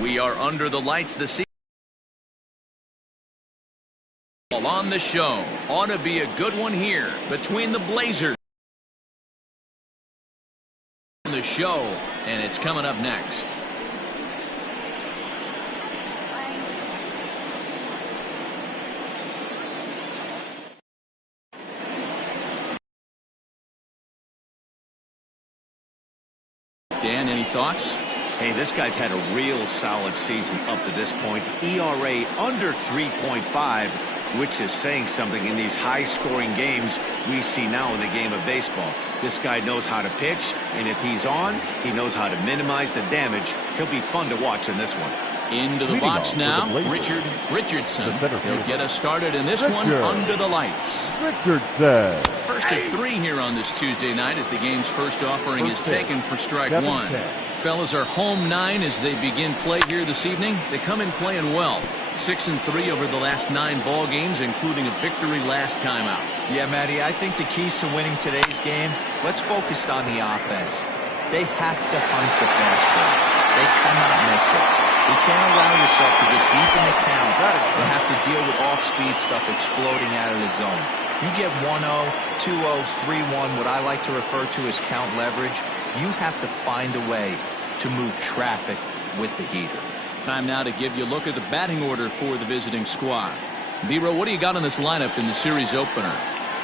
We are under the lights this evening. On the show. Ought to be a good one here between the Blazers. On the show, and it's coming up next. Dan, any thoughts? Hey, this guy's had a real solid season up to this point. ERA under 3.5, which is saying something in these high-scoring games we see now in the game of baseball. This guy knows how to pitch, and if he's on, he knows how to minimize the damage. He'll be fun to watch in this one. Into the box now, Richardson. He'll get us started in this one under the lights. Richardson. First of 3 here on this Tuesday night as the game's first offering is taken for strike 1. Fellas are home 9 as they begin play here this evening. They come in playing well. 6-3 over the last 9 ball games, including a victory last time out. Yeah, Matty, I think the keys to winning today's game, let's focus on the offense. They have to hunt the fastball. They cannot miss it. You can't allow yourself to get deep in the count and have to deal with off-speed stuff exploding out of the zone. You get 1-0, 2-0, 3-1, what I like to refer to as count leverage. You have to find a way to move traffic with the heater. Time now to give you a look at the batting order for the visiting squad. B-Row, what do you got on this lineup in the series opener?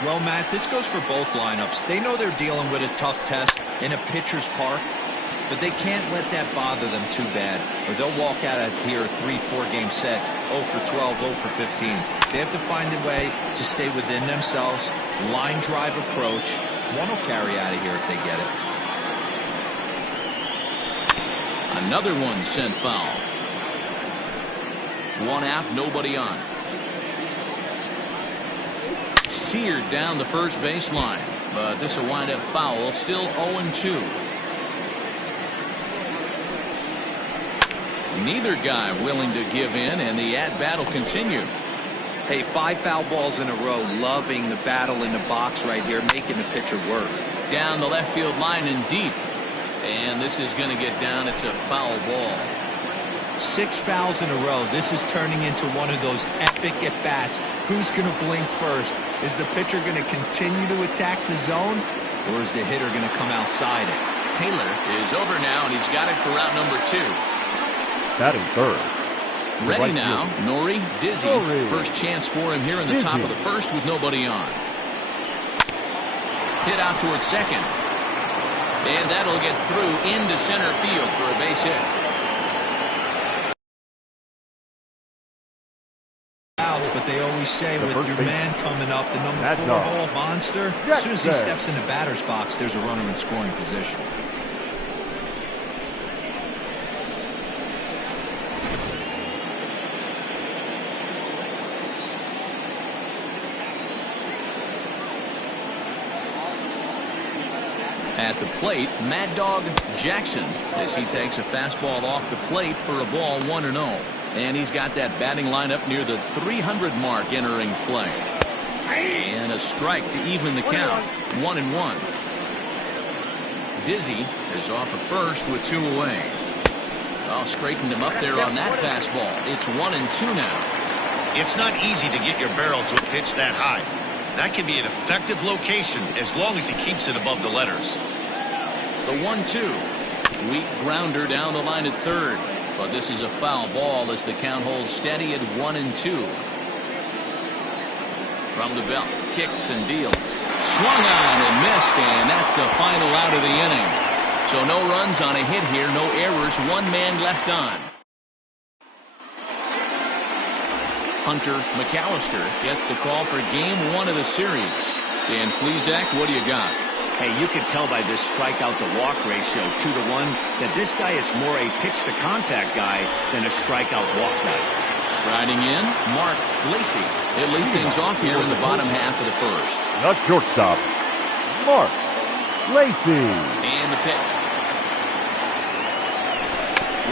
Well, Matt, this goes for both lineups. They know they're dealing with a tough test in a pitcher's park, but they can't let that bother them too bad, or they'll walk out of here a 3-4 game set, 0 for 12, 0 for 15. They have to find a way to stay within themselves, line drive approach. One will carry out of here if they get it. Another one sent foul. One out, nobody on. Seared down the first baseline, but this will wind up foul, still 0-2. Neither guy willing to give in, and the at-bat will continue. Hey, 5 foul balls in a row, loving the battle in the box right here, making the pitcher work. Down the left field line and deep. And this is going to get down. It's a foul ball. 6 fouls in a row. This is turning into one of those epic at-bats. Who's going to blink first? Is the pitcher going to continue to attack the zone, or is the hitter going to come outside it? Taylor is over now, and he's got it for route number 2. Batting third. Ready now, Nori Dizzy. First chance for him here in the top of the first with nobody on. Hit out towards second. And that'll get through into center field for a base hit. But they always say with your man coming up, the number 4 hole monster, as soon as he steps in the batter's box, there's a runner in scoring position. At the plate, Mad Dog Jackson, as he takes a fastball off the plate for a ball 1-0. And he's got that batting lineup near the 300 mark entering play. And a strike to even the count. 1-1. Dizzy is off of first with 2 away. Oh, straightened him up there on that fastball. It's 1-2 now. It's not easy to get your barrel to a pitch that high. That can be an effective location as long as he keeps it above the letters. The 1-2. Weak grounder down the line at third. But this is a foul ball as the count holds steady at 1-2. From the belt, kicks and deals. Swung on and missed, and that's the final out of the inning. So no runs on a hit here, no errors, 1 man left on. Hunter McAllister gets the call for game 1 of the series. Dan Plesac, what do you got? Hey, you can tell by this strikeout-to-walk ratio 2-to-1 that this guy is more a pitch-to-contact guy than a strikeout-walk guy. Striding in, Mark Lacey. He'll lead things off here in the bottom half of the first. The shortstop, Mark Lacey. And the pitch.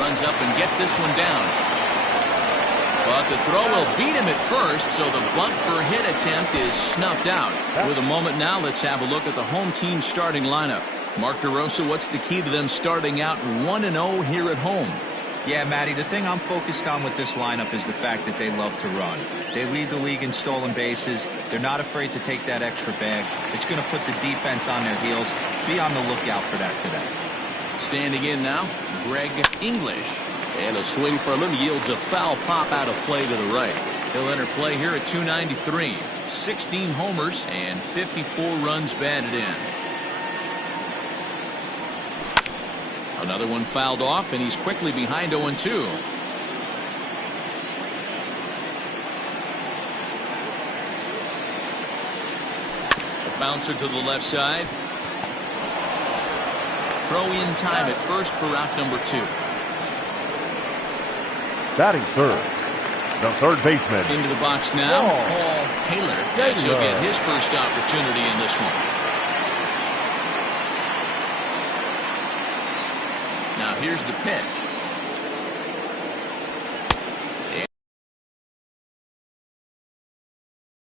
Runs up and gets this one down. But the throw will beat him at first, so the bunt for hit attempt is snuffed out. With a moment now, let's have a look at the home team starting lineup. Mark DeRosa, what's the key to them starting out 1-0 here at home? Yeah, Matty, the thing I'm focused on with this lineup is the fact that they love to run. They lead the league in stolen bases. They're not afraid to take that extra bag. It's going to put the defense on their heels. Be on the lookout for that today. Standing in now, Greg English. And a swing from him yields a foul pop out of play to the right. He'll enter play here at 293. 16 homers and 54 runs batted in. Another one fouled off, and he's quickly behind 0-2. A bouncer to the left side. Throw in time at first for out number 2. Batting third, the third baseman. Into the box now, Paul Taylor, as he'll get his first opportunity in this one. Now here's the pitch.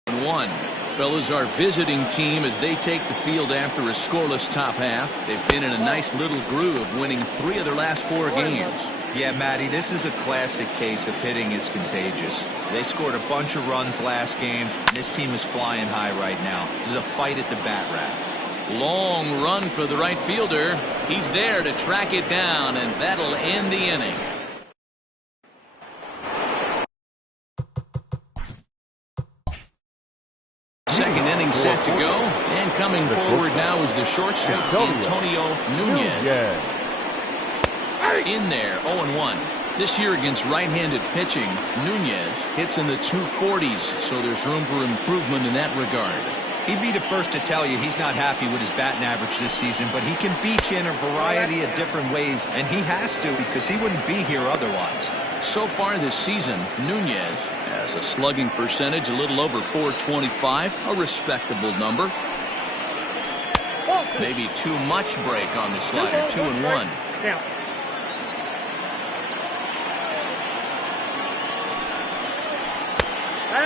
And 1. Fellas, our visiting team as they take the field after a scoreless top half. They've been in a nice little groove, winning 3 of their last 4 games. Yeah, Matty, this is a classic case of hitting is contagious. They scored a bunch of runs last game, and this team is flying high right now. There's a fight at the bat rack. Long run for the right fielder. He's there to track it down, and that'll end the inning. Second inning set to go, and coming forward now is the shortstop, Antonio Nunez. In there, 0-1. This year against right-handed pitching, Nunez hits in the 240s, so there's room for improvement in that regard. He'd be the first to tell you he's not happy with his batting average this season, but he can beat you in a variety of different ways, and he has to because he wouldn't be here otherwise. So far this season, Nunez has a slugging percentage a little over .425, a respectable number. Maybe too much break on the slider, 2-1.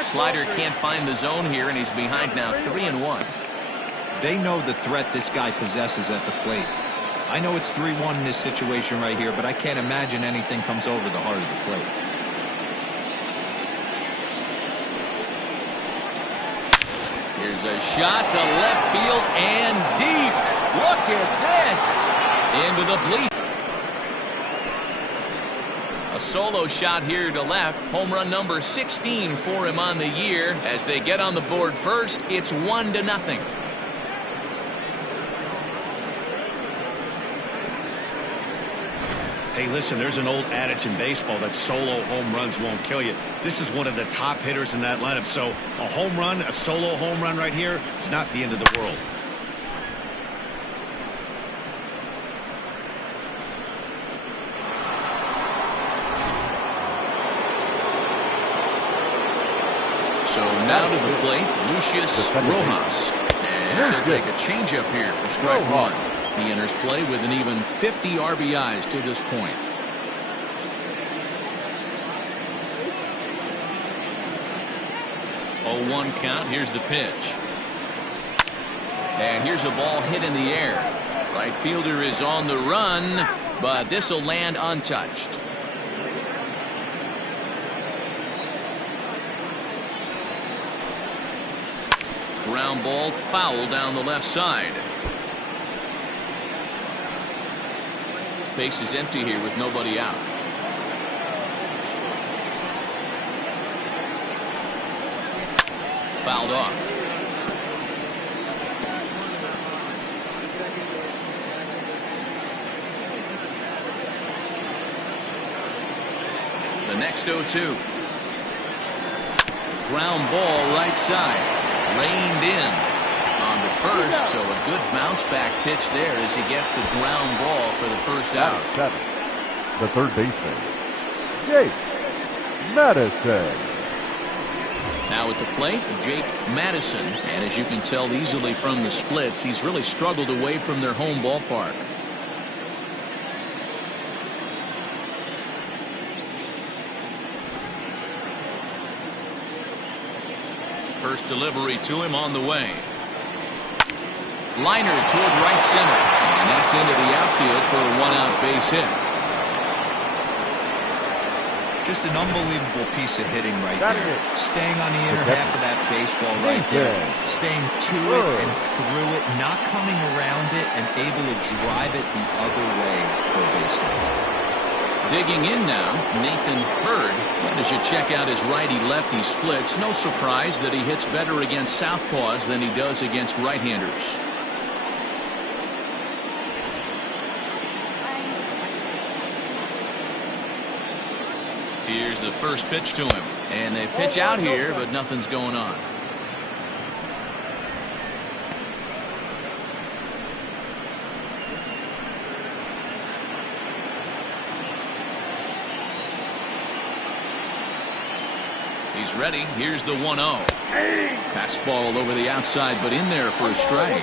Slider can't find the zone here, and he's behind now, 3-1. They know the threat this guy possesses at the plate. I know it's 3-1 in this situation right here, but I can't imagine anything comes over the heart of the plate. Here's a shot to left field and deep. Look at this. Into the bleachers. A solo shot here to left. Home run number 16 for him on the year. As they get on the board first, it's 1-0. Hey, listen, there's an old adage in baseball that solo home runs won't kill you. This is one of the top hitters in that lineup. So a home run, a solo home run right here, it's not the end of the world. So now to the plate, Lucius Rojas. And he'll take a changeup here for strike 1. He enters play with an even 50 RBIs to this point. Oh, 1 count. Here's the pitch. And here's a ball hit in the air. Right fielder is on the run, but this will land untouched. Ground ball foul down the left side. Base is empty here with nobody out. Fouled off. The next 0-2. Ground ball right side. Reined in on the first, so a good bounce back pitch there as he gets the ground ball for the first out. 7. The third baseman, Jake Madison. Now at the plate, Jake Madison, and as you can tell easily from the splits, he's really struggled away from their home ballpark. First delivery to him on the way. Liner toward right center, and that's into the outfield for a 1-out base hit. Just an unbelievable piece of hitting right there. Staying on the inner half of that baseball right there. Staying to it and through it, not coming around it, and able to drive it the other way for a base hit. Digging in now, Nathan Hurd. And as you check out his righty-lefty splits, no surprise that he hits better against southpaws than he does against right-handers. Here's the first pitch to him. And they pitch out here, but nothing's going on. He's ready. Here's the 1-0. Fastball over the outside, but in there for a strike.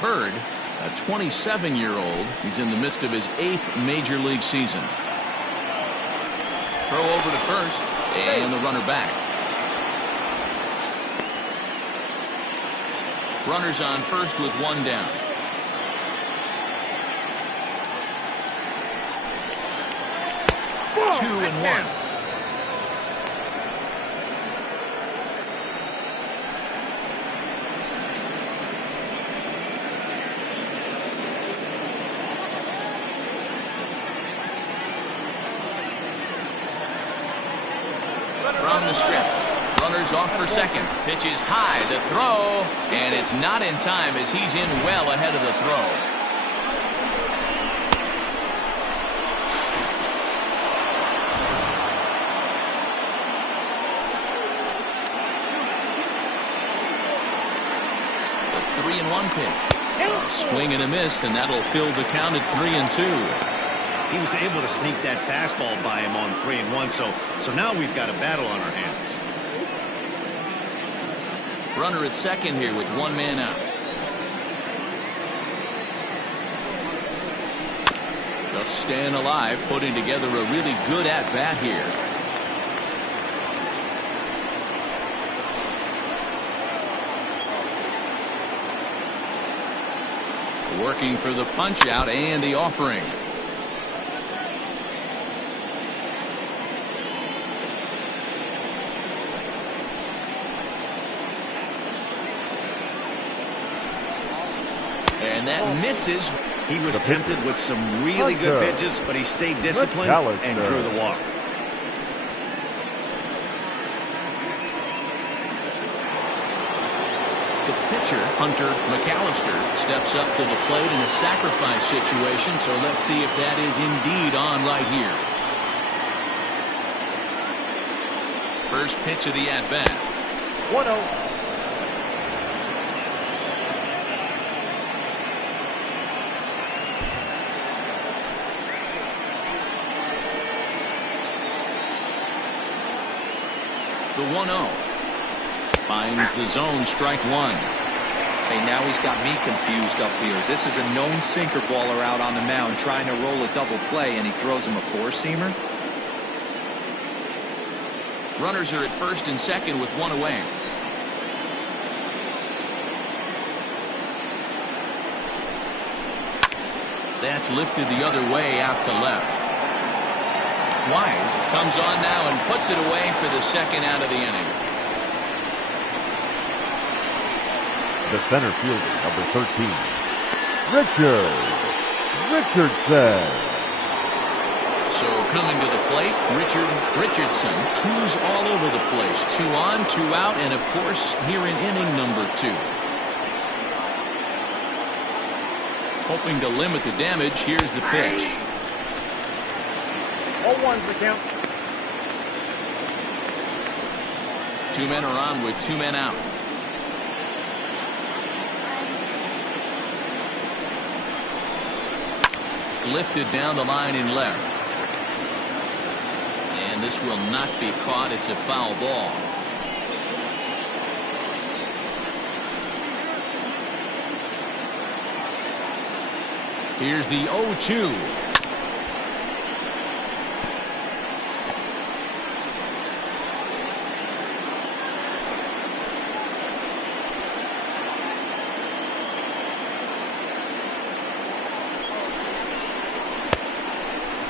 Hurd, a 27-year-old. He's in the midst of his 8th major league season. Throw over to first, and the runner back. Runners on first with one down. Two and one. From the stretch, runners off for second. Pitch is high, the throw, and it's not in time as he's in well ahead of the throw. The 3-1 pitch. Swing and a miss, and that'll fill the count at 3-2. He was able to sneak that fastball by him on 3-1, so now we've got a battle on our hands. Runner at second here with one man out. Just staying alive, putting together a really good at-bat here. Working for the punch out and the offering. And that misses. He was tempted with some really good pitches, but he stayed disciplined and drew the walk. The pitcher, Hunter McAllister, steps up to the plate in a sacrifice situation, so let's see if that is indeed on right here. First pitch of the at-bat. 1-0. The 1-0 finds the zone, strike one. Hey, now he's got me confused up here. This is a known sinker baller out on the mound trying to roll a double play, and he throws him a four-seamer. Runners are at first and second with one away. That's lifted the other way out to left. Wise comes on now and puts it away for the second out of the inning. The center fielder, number 13, Richardson. So coming to the plate, Richardson. Two's all over the place. 2 on, 2 out, and of course here in inning number 2. Hoping to limit the damage. Here's the pitch. 0-1's the count. 2 men are on with 2 men out. Lifted down the line in left. And this will not be caught. It's a foul ball. Here's the 0-2.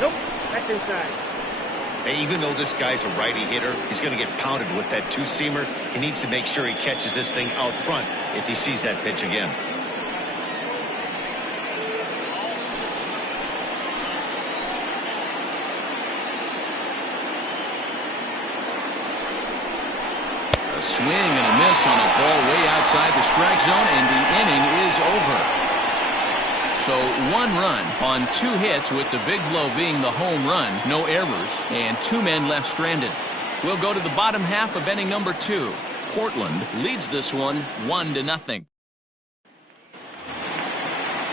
Nope, that's inside. Hey, even though this guy's a righty hitter, he's going to get pounded with that two-seamer. He needs to make sure he catches this thing out front if he sees that pitch again. A swing and a miss on a ball way outside the strike zone, and the inning is over. So 1 run on 2 hits, with the big blow being the home run, no errors, and 2 men left stranded. We'll go to the bottom half of inning number 2. Portland leads this one 1-0.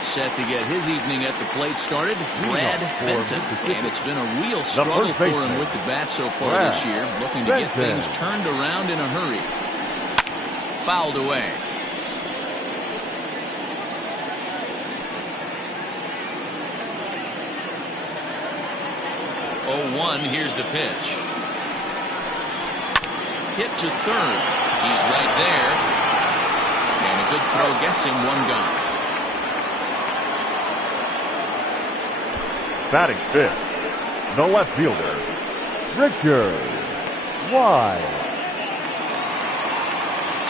Set to get his evening at the plate started, Brad Benton. And it's been a real struggle for him with the bat so far this year, looking to get things turned around in a hurry. Fouled away. 0-1, here's the pitch. Hit to third. He's right there. And a good throw gets him 1 gone. Batting fifth, the left fielder, Richard Wise.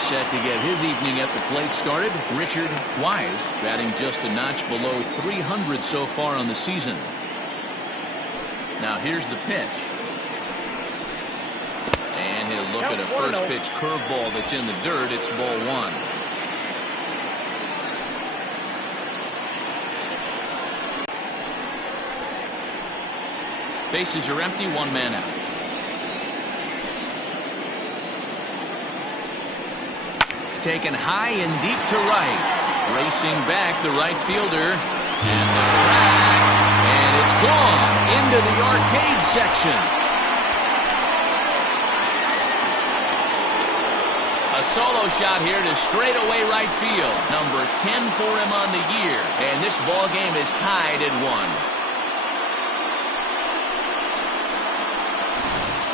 Set to get his evening at the plate started, Richard Wise, batting just a notch below 300 so far on the season. Now here's the pitch. And he'll look at a first pitch curveball that's in the dirt. It's ball 1. Bases are empty, 1 man out. Taken high and deep to right. Racing back, the right fielder. And the track. And it's gone into the arcade section. A solo shot here to straightaway right field. Number 10 for him on the year. And this ball game is tied at 1.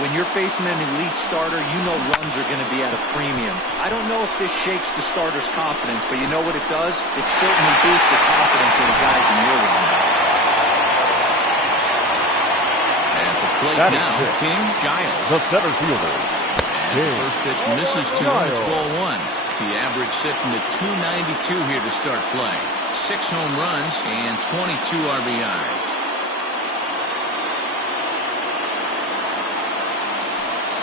When you're facing an elite starter, you know runs are going to be at a premium. I don't know if this shakes the starter's confidence, but you know what it does? It certainly boosts the confidence of the guys in your lineup. At the plate now, King Giles. The center fielder. As the first pitch misses to him, it's ball 1. The average sitting at 292 here to start play. 6 home runs and 22 RBIs.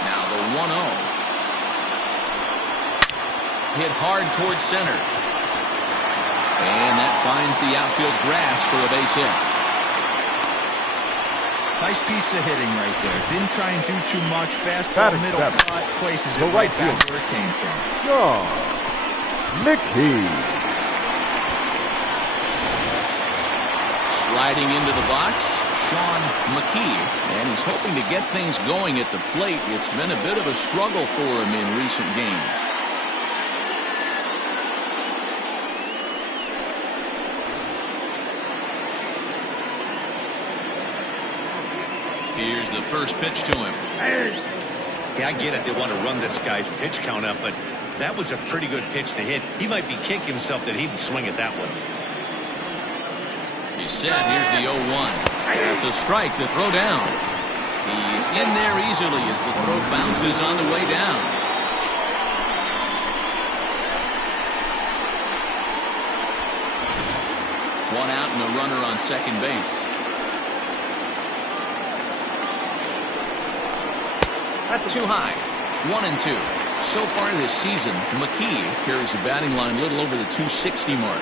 Now the 1-0. Hit hard towards center. And that finds the outfield grass for a base hit. Nice piece of hitting right there. Didn't try and do too much. Fastball, middle cut, places it right back where it came from. John McKee. Sliding into the box, Sean McKee. And he's hoping to get things going at the plate. It's been a bit of a struggle for him in recent games. Here's the first pitch to him. Yeah, I get it. They want to run this guy's pitch count up, but that was a pretty good pitch to hit. He might be kicking himself that he didn't swing it that way. He's set. Here's the 0-1. It's a strike. The throw down. He's in there easily as the throw bounces on the way down. One out and a runner on second base. Too high. 1-2. So far this season, McKee carries the batting line a little over the 260 mark.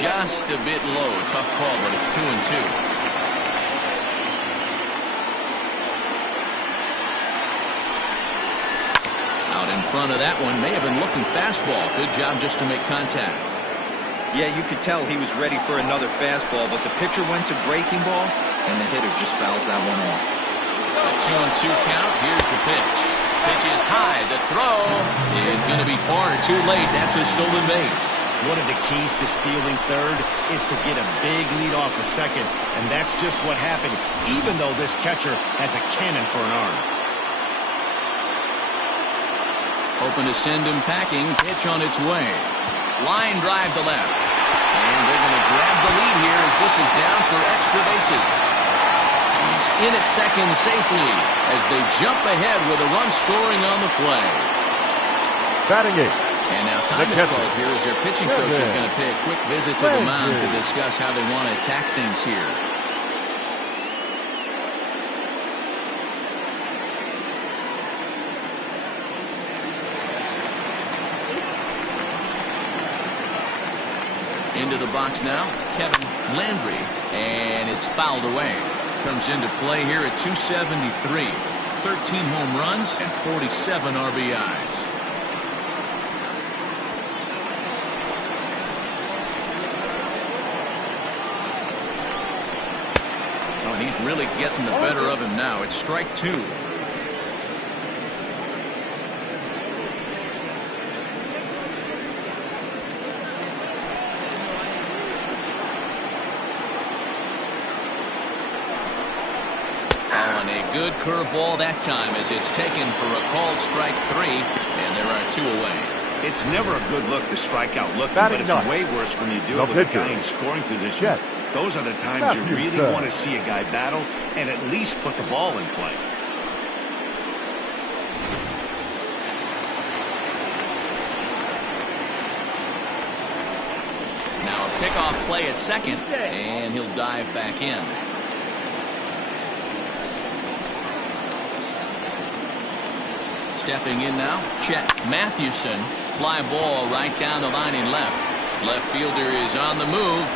Just a bit low. Tough call, but it's 2-2. Out in front of that one. May have been looking fastball. Good job just to make contact. Yeah, you could tell he was ready for another fastball, but the pitcher went to breaking ball, and the hitter just fouls that one off. A 2-2 count. Here's the pitch. Pitch is high. The throw is going to be far too late. That's a stolen base. One of the keys to stealing third is to get a big lead off a second, and that's just what happened, even though this catcher has a cannon for an arm. Hoping to send him packing. Pitch on its way. Line drive to left. And they're going to grab the lead here as this is down for extra bases. He's in at second safely as they jump ahead with a run scoring on the play. Batting eight. And now time is called here as their pitching coach is going to pay a quick visit to the mound to discuss how they want to attack things here. Into the box now, Kevin Landry, and it's fouled away. Comes into play here at 273. 13 home runs and 47 RBIs. Oh, and he's really getting the better of him now. It's strike two. Good curveball that time as it's taken for a called strike three, and there are two away. It's never a good look to strike out looking, but it's way worse when you do it with a guy in scoring position. Those are the times you really want to see a guy battle and at least put the ball in play. Now a pickoff play at second, and he'll dive back in. Stepping in now, Chet Mathewson. Fly ball right down the line in left. Left fielder is on the move.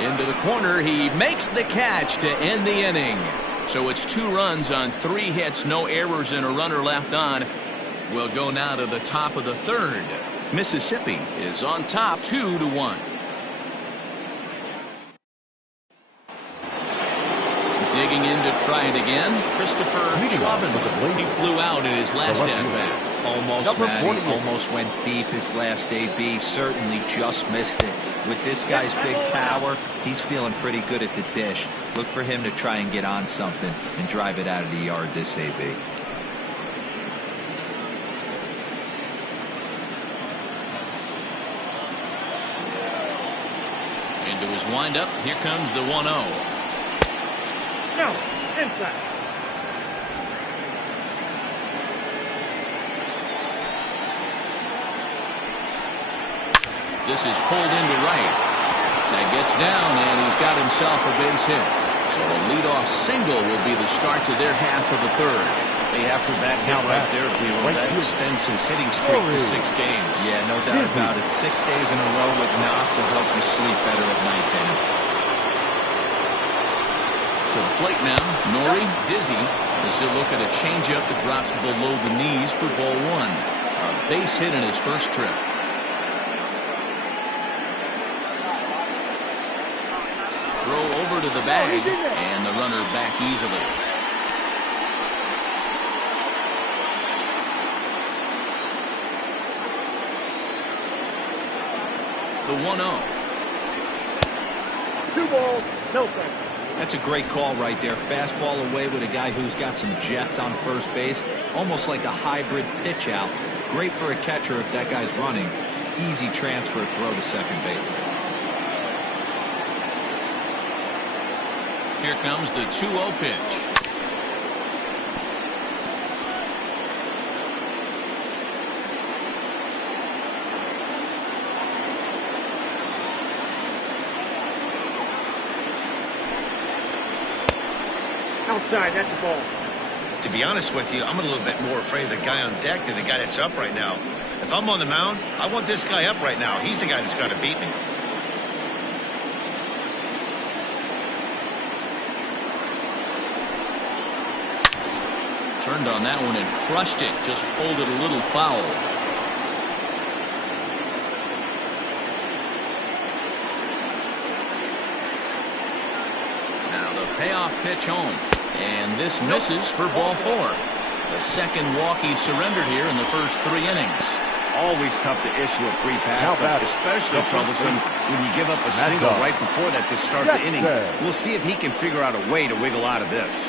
Into the corner, he makes the catch to end the inning. So it's 2 runs on 3 hits, no errors, and a runner left on. We'll go now to the top of the third. Mississippi is on top 2-1. Digging in to try it again, Christopher Schwabin. He flew out in his last at-bat. Almost, Matty, almost went deep his last AB. Certainly just missed it. With this guy's big power, he's feeling pretty good at the dish. Look for him to try and get on something and drive it out of the yard this AB. Into his windup, here comes the 1-0. No, inside. This is pulled into right. That gets down, and he's got himself a base hit. So a leadoff single will be the start to their half of the third. Hey, after that hit right there, that extends his hitting streak to 6 games. Yeah, no doubt about it. 6 days in a row with knocks will help you sleep better at night, Dan. To the plate now, Nori Dizzy as he'll look at a changeup that drops below the knees for ball 1. A base hit in his first trip. Throw over to the bag, and the runner back easily. The 1-0. 2 balls, no strikes. That's a great call right there. Fastball away with a guy who's got some jets on first base. Almost like a hybrid pitch out. Great for a catcher if that guy's running. Easy transfer throw to second base. Here comes the 2-0 pitch. Outside, that's the ball. To be honest with you, I'm a little bit more afraid of the guy on deck than the guy that's up right now. If I'm on the mound, I want this guy up right now. He's the guy that's got to beat me. Turned on that one and crushed it. Just pulled it a little foul. Now the payoff pitch home. And this misses for ball 4. The second walk he surrendered here in the first 3 innings. Always tough to issue a free pass, but especially troublesome when you give up a single right before that to start the inning. We'll see if he can figure out a way to wiggle out of this.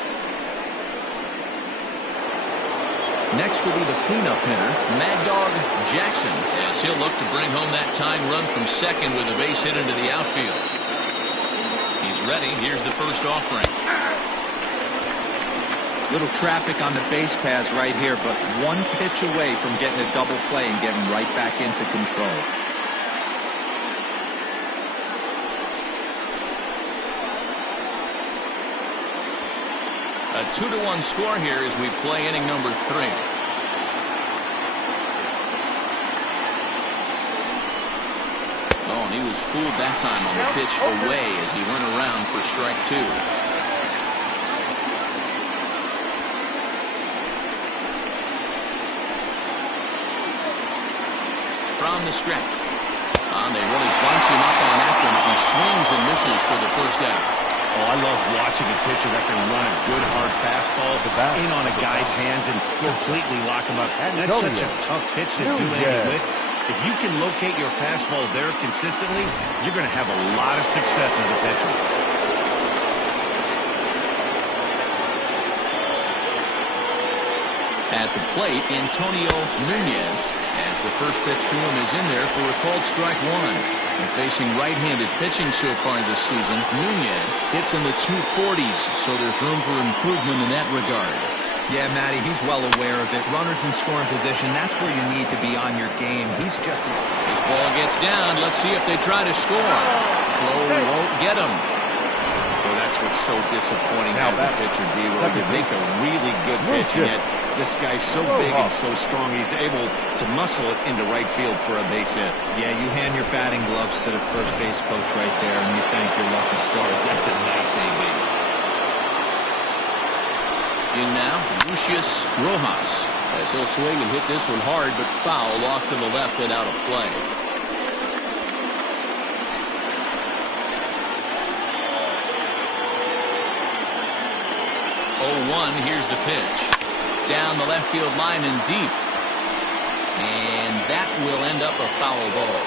Next will be the cleanup hitter, Mad Dog Jackson, as he'll look to bring home that tying run from second with a base hit into the outfield. ready. Here's the first offering. Little traffic on the base paths right here, but one pitch away from getting a double play and getting right back into control. A 2-1 score here as we play inning number 3. Oh, and he was fooled that time on the pitch away as he went around for strike 2. From the stretch. They really bunch him up on that one as he swings and misses for the first out. Oh, I love watching a pitcher that can run a good hard fastball in on a guy's hands and completely lock him up. That's such a tough pitch to do anything with. If you can locate your fastball there consistently, you're going to have a lot of success as a pitcher. At the plate, Antonio Nunez, as the first pitch to him is in there for a called strike 1. And facing right-handed pitching so far this season, Nunez hits in the 240s, so there's room for improvement in that regard. Yeah, Matty, he's well aware of it. Runners in scoring position, that's where you need to be on your game. He's just... This ball gets down. Let's see if they try to score. Throw won't get him. Well, that's what's so disappointing as a pitcher, D-Roy. You make a really good pitch, and yet this guy's so big and so strong, he's able to muscle it into right field for a base hit. Yeah, you hand your batting gloves to the first base coach right there, and you thank your lucky stars. That's a nice AB. In now, Lucius Rojas, as he'll swing and hit this one hard, but foul off to the left and out of play. 0-1, here's the pitch. Down the left field line and deep. And that will end up a foul ball.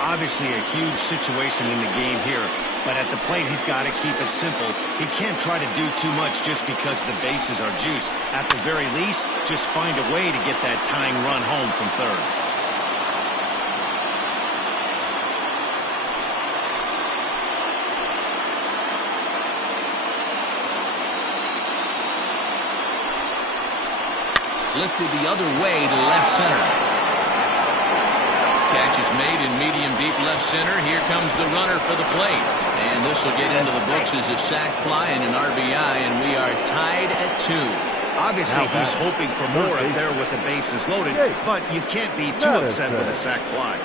Obviously a huge situation in the game here, but at the plate he's got to keep it simple. He can't try to do too much just because the bases are juiced. At the very least, just find a way to get that tying run home from third. Lifted the other way to left center. Catch is made in medium deep left center. Here comes the runner for the plate. And this will get into the books as a sac fly and an RBI, and we are tied at 2. Obviously, he's hoping for more up there with the bases loaded, but you can't be too upset with a sac fly.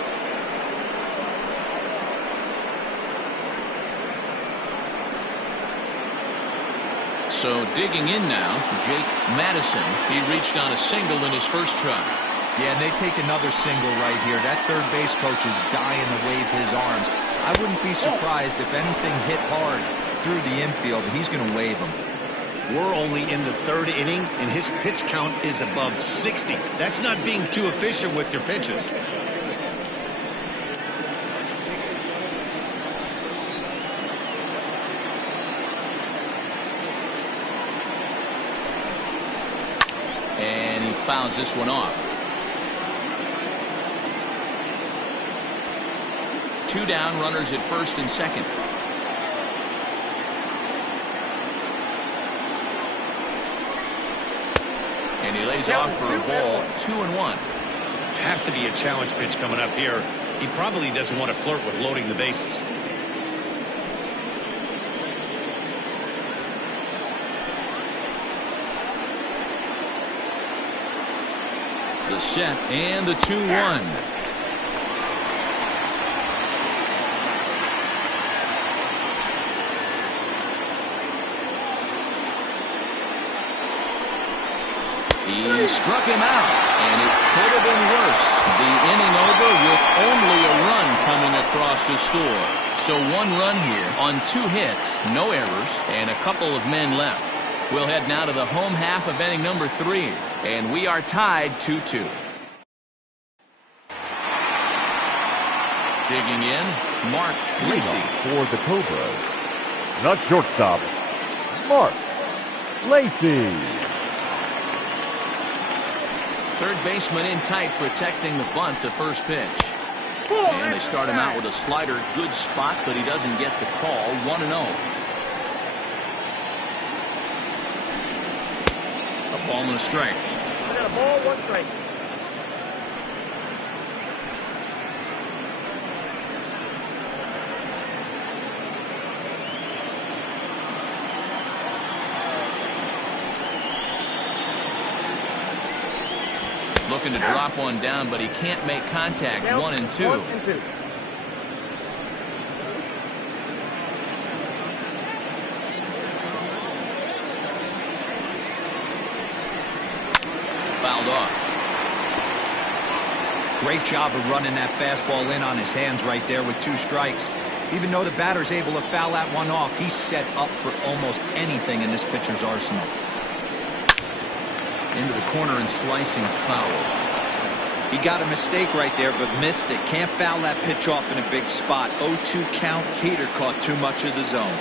So digging in now, Jake Madison. He reached on a single in his first try. Yeah, and they take another single right here. That third base coach is dying to wave his arms. I wouldn't be surprised if anything hit hard through the infield. He's going to wave them. We're only in the third inning, and his pitch count is above 60. That's not being too efficient with your pitches. And he fouls this one off. 2 down, runners at first and second. And he lays off for a ball. 2-1. Has to be a challenge pitch coming up here. He probably doesn't want to flirt with loading the bases. The set and the 2-1. He struck him out, and it could have been worse. The inning over with only a run coming across to score. So 1 run here on 2 hits, no errors, and a couple of men left. We'll head now to the home half of inning number 3, and we are tied 2-2. Digging in, Mark Lacey. For the Cobras, not shortstop, Mark Lacey. Third baseman in tight, protecting the bunt, the first pitch. And they start him out with a slider. Good spot, but he doesn't get the call. 1-0. A ball and a strike. I got a ball, 1 strike. Looking to drop one down, but he can't make contact. 1-2. 1-2. Fouled off. Great job of running that fastball in on his hands right there with 2 strikes. Even though the batter's able to foul that one off, he's set up for almost anything in this pitcher's arsenal. Into the corner and slicing foul. He got a mistake right there, but missed it. Can't foul that pitch off in a big spot. 0-2 count. Heater caught too much of the zone.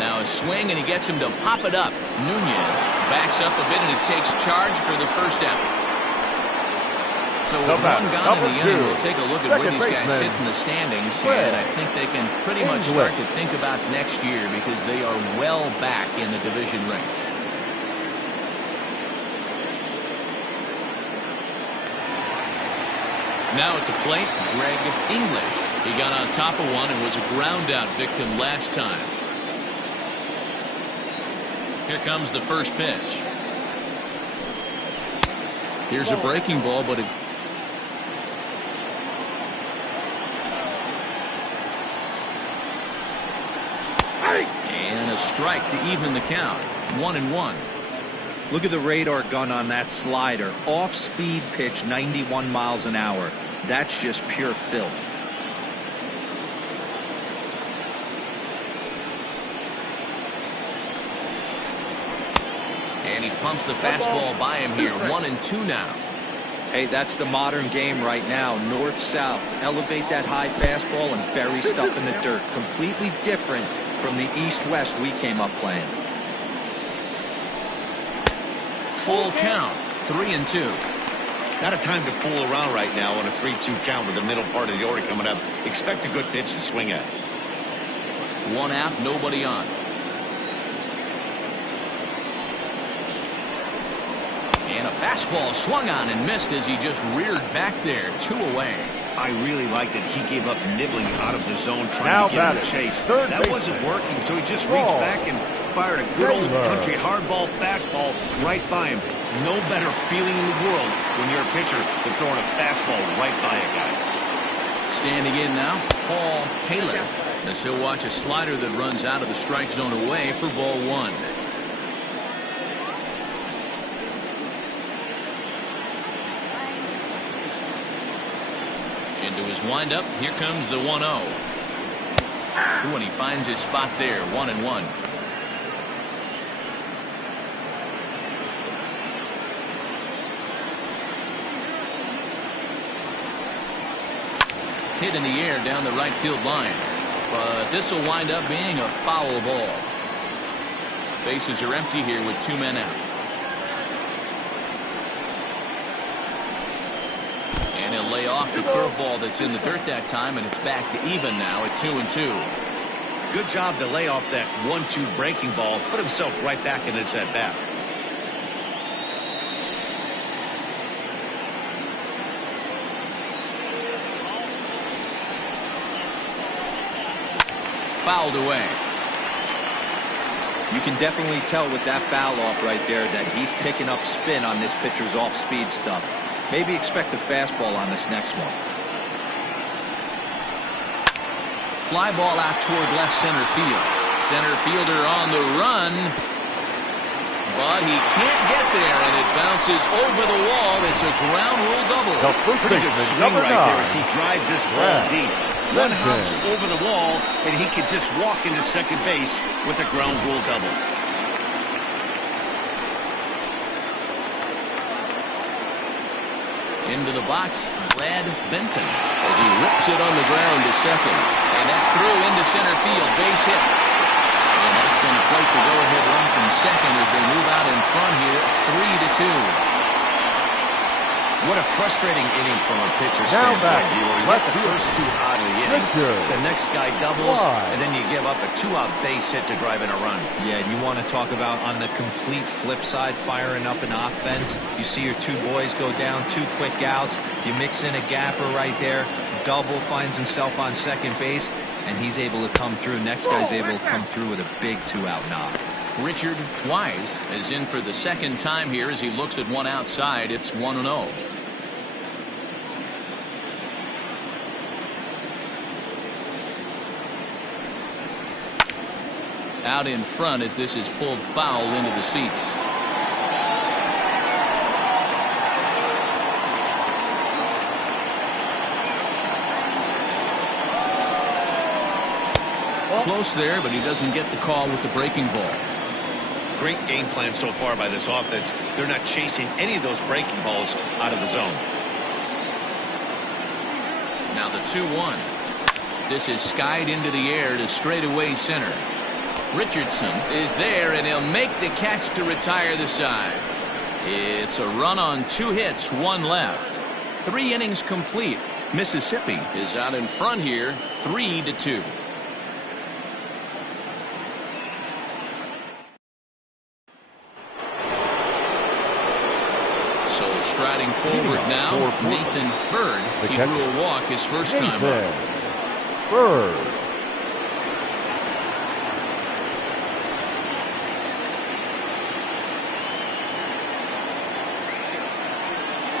Now a swing, and he gets him to pop it up. Nunez backs up a bit, and it takes charge for the first out. So with one gone in the inning, we'll take a look at where these guys sit in the standings, and I think they can pretty much start to think about next year because they are well back in the division race. Now at the plate, Greg English. He got on top of one and was a ground out victim last time. Here comes the first pitch. Here's a breaking ball, but it... And a strike to even the count. 1-1. Look at the radar gun on that slider. Off-speed pitch, 91 miles an hour. That's just pure filth. And he pumps the fastball by him here. 1-2 now. Hey, that's the modern game right now. North-south. Elevate that high fastball and bury stuff in the dirt. Completely different from the east-west we came up playing. Full count. 3-2. Not a time to fool around right now on a 3-2 count with the middle part of the order coming up. Expect a good pitch to swing at. 1 out, nobody on. And a fastball swung on and missed as he just reared back there. 2 away. I really liked it. He gave up nibbling out of the zone trying to get him to chase. That wasn't working, so he just reached back and fired a good old country hardball fastball right by him. No better feeling in the world when you're a pitcher than throwing a fastball right by a guy. Standing in now, Paul Taylor. As he'll watch a slider that runs out of the strike zone away for ball 1. Into his windup, here comes the 1-0. And he finds his spot there. 1-1. Hit in the air down the right field line, but this will wind up being a foul ball. Bases are empty here with 2 men out. And he'll lay off the curveball that's in the dirt that time, and it's back to even now at 2-2. Good job to lay off that 1-2 breaking ball. Put himself right back in his at bat. Fouled away. You can definitely tell with that foul off right there that he's picking up spin on this pitcher's off-speed stuff. Maybe expect a fastball on this next one. Fly ball out toward left center field. Center fielder on the run, but he can't get there, and it bounces over the wall. It's a ground rule double. Pretty good swing right there as he drives this ball deep. One hops over the wall, and he can just walk into second base with a ground rule double. Into the box, Glad Benton as he rips it on the ground to second. And that's through into center field. Base hit. And that's going to plate the go-ahead run from second as they move out in front here, 3-2. What a frustrating inning from a pitcher's Now standpoint, back. viewer. You Left get the field. first 2 out of the inning. Richard. The next guy doubles, Why? and then you give up a 2-out base hit to drive in a run. Yeah, and you want to talk about on the complete flip side, firing up an offense. You see your 2 boys go down, 2 quick outs. You mix in a gapper right there. Double finds himself on second base, and he's able to come through. Next guy's able to come through with a big 2-out knock. Richard Wise is in for the second time here as he looks at one outside. It's 1-0. Out in front as this is pulled foul into the seats. Close there, but he doesn't get the call with the breaking ball. Great game plan so far by this offense. They're not chasing any of those breaking balls out of the zone. Now the 2-1. This is skied into the air to straightaway center. Richardson is there, and he'll make the catch to retire the side. It's a run on 2 hits, 1 left. 3 innings complete. Mississippi is out in front here, 3-2. So striding forward now, Nathan Bird. He drew a walk his first time up. Bird.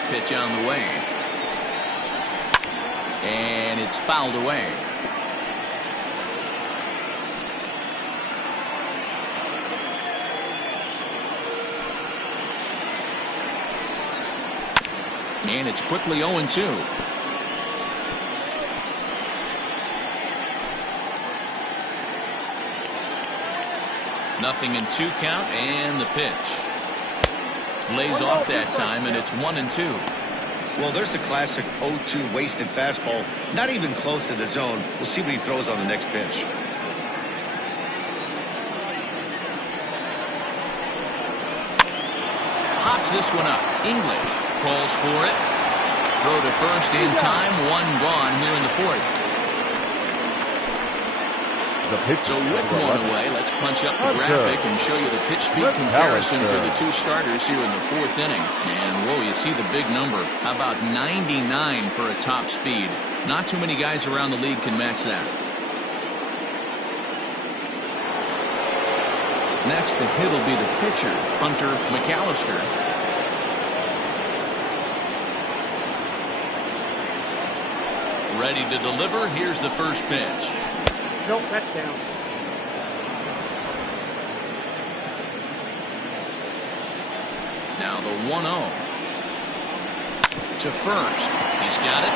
Pitch on the way. And it's fouled away. And it's quickly 0-2. Nothing in 2 count, and the pitch. Lays off that time, and it's 1-2. Well, there's the classic 0-2 wasted fastball. Not even close to the zone. We'll see what he throws on the next pitch. Pops this one up. English calls for it. Throw to first in time. 1 gone here in the 4th. So with 1 away, let's punch up the graphic and show you the pitch speed comparison for the 2 starters here in the 4th inning. And whoa, you see the big number. How about 99 for a top speed? Not too many guys around the league can match that. Next, the hit will be the pitcher, Hunter McAllister. Ready to deliver. Here's the first pitch. Nope, that's down. Now the 1-0. To first. He's got it.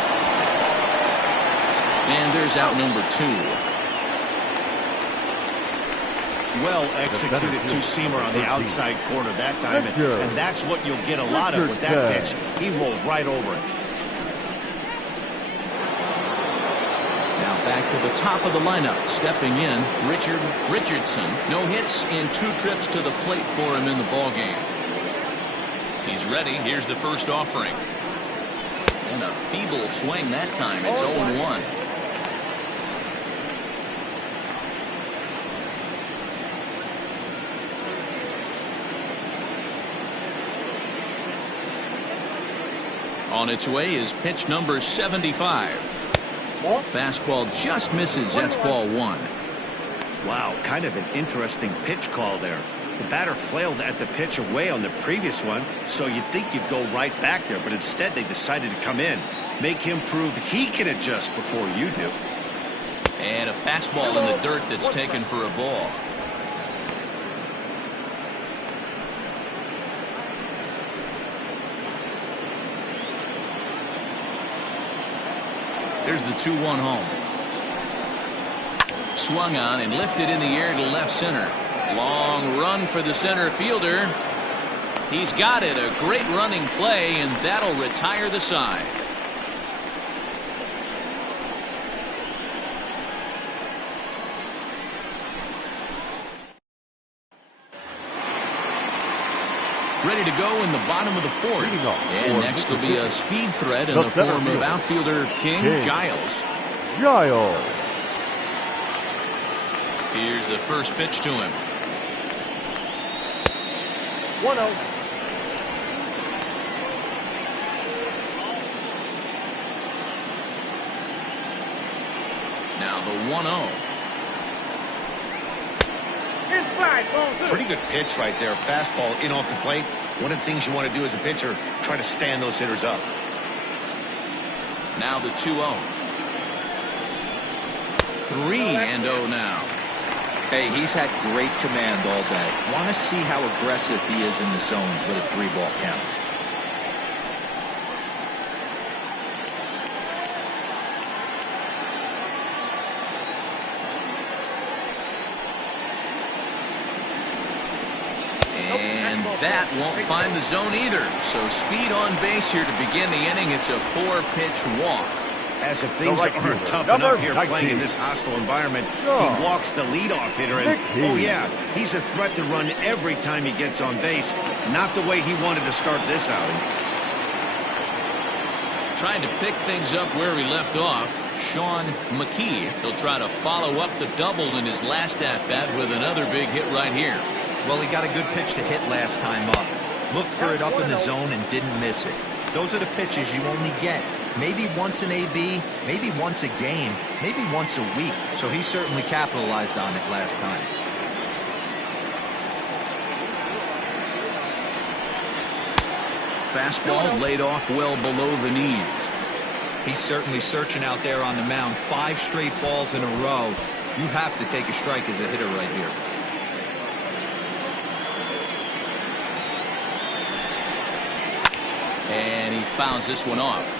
And there's out number 2. Well executed 2-seamer on the outside corner that time, and that's what you'll get a lot of with that pitch. He rolled right over it. Now back to the top of the lineup. Stepping in, Richardson. No hits in 2 trips to the plate for him in the ballgame. He's ready. Here's the first offering. And a feeble swing that time. It's 0-1. On its way is pitch number 75. Fastball just misses. That's ball 1. Wow, kind of an interesting pitch call there. The batter flailed at the pitch away on the previous one, so you'd think you'd go right back there, but instead they decided to come in. Make him prove he can adjust before you do. And a fastball in the dirt that's taken for a ball. There's the 2-1 home. Swung on and lifted in the air to left center. Long run for the center fielder. He's got it. A great running play, and that'll retire the side. Ready to go in the bottom of the fourth. And next will be a speed threat in the form of outfielder King Giles. Here's the first pitch to him. 1-0. Now the 1-0. Pretty good pitch right there. Fastball in off the plate. One of the things you want to do as a pitcher, try to stand those hitters up. Now the 2-0. 3-0 now. Hey, he's had great command all day. Want to see how aggressive he is in the zone with a 3-ball count. And that won't find the zone either. So speed on base here to begin the inning. It's a 4-pitch walk. As if things aren't tough enough here playing in this hostile environment, he walks the leadoff hitter, and oh yeah, he's a threat to run every time he gets on base. Not the way he wanted to start this outing. Trying to pick things up where he left off, Sean McKee. He'll try to follow up the double in his last at-bat with another big hit right here. Well, he got a good pitch to hit last time up. Looked for it up in the zone and didn't miss it. Those are the pitches you only get. Maybe once an AB, maybe once a game, maybe once a week. So he certainly capitalized on it last time. Fastball laid off well below the knees. He's certainly searching out there on the mound. 5 straight balls in a row. You have to take a strike as a hitter right here. And he fouls this one off.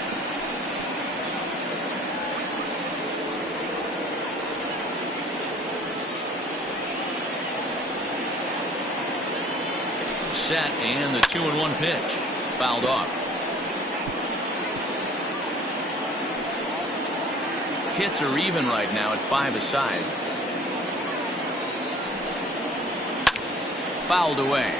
Set, and the 2-1 pitch. Fouled off. Hits are even right now at 5 aside. Fouled away.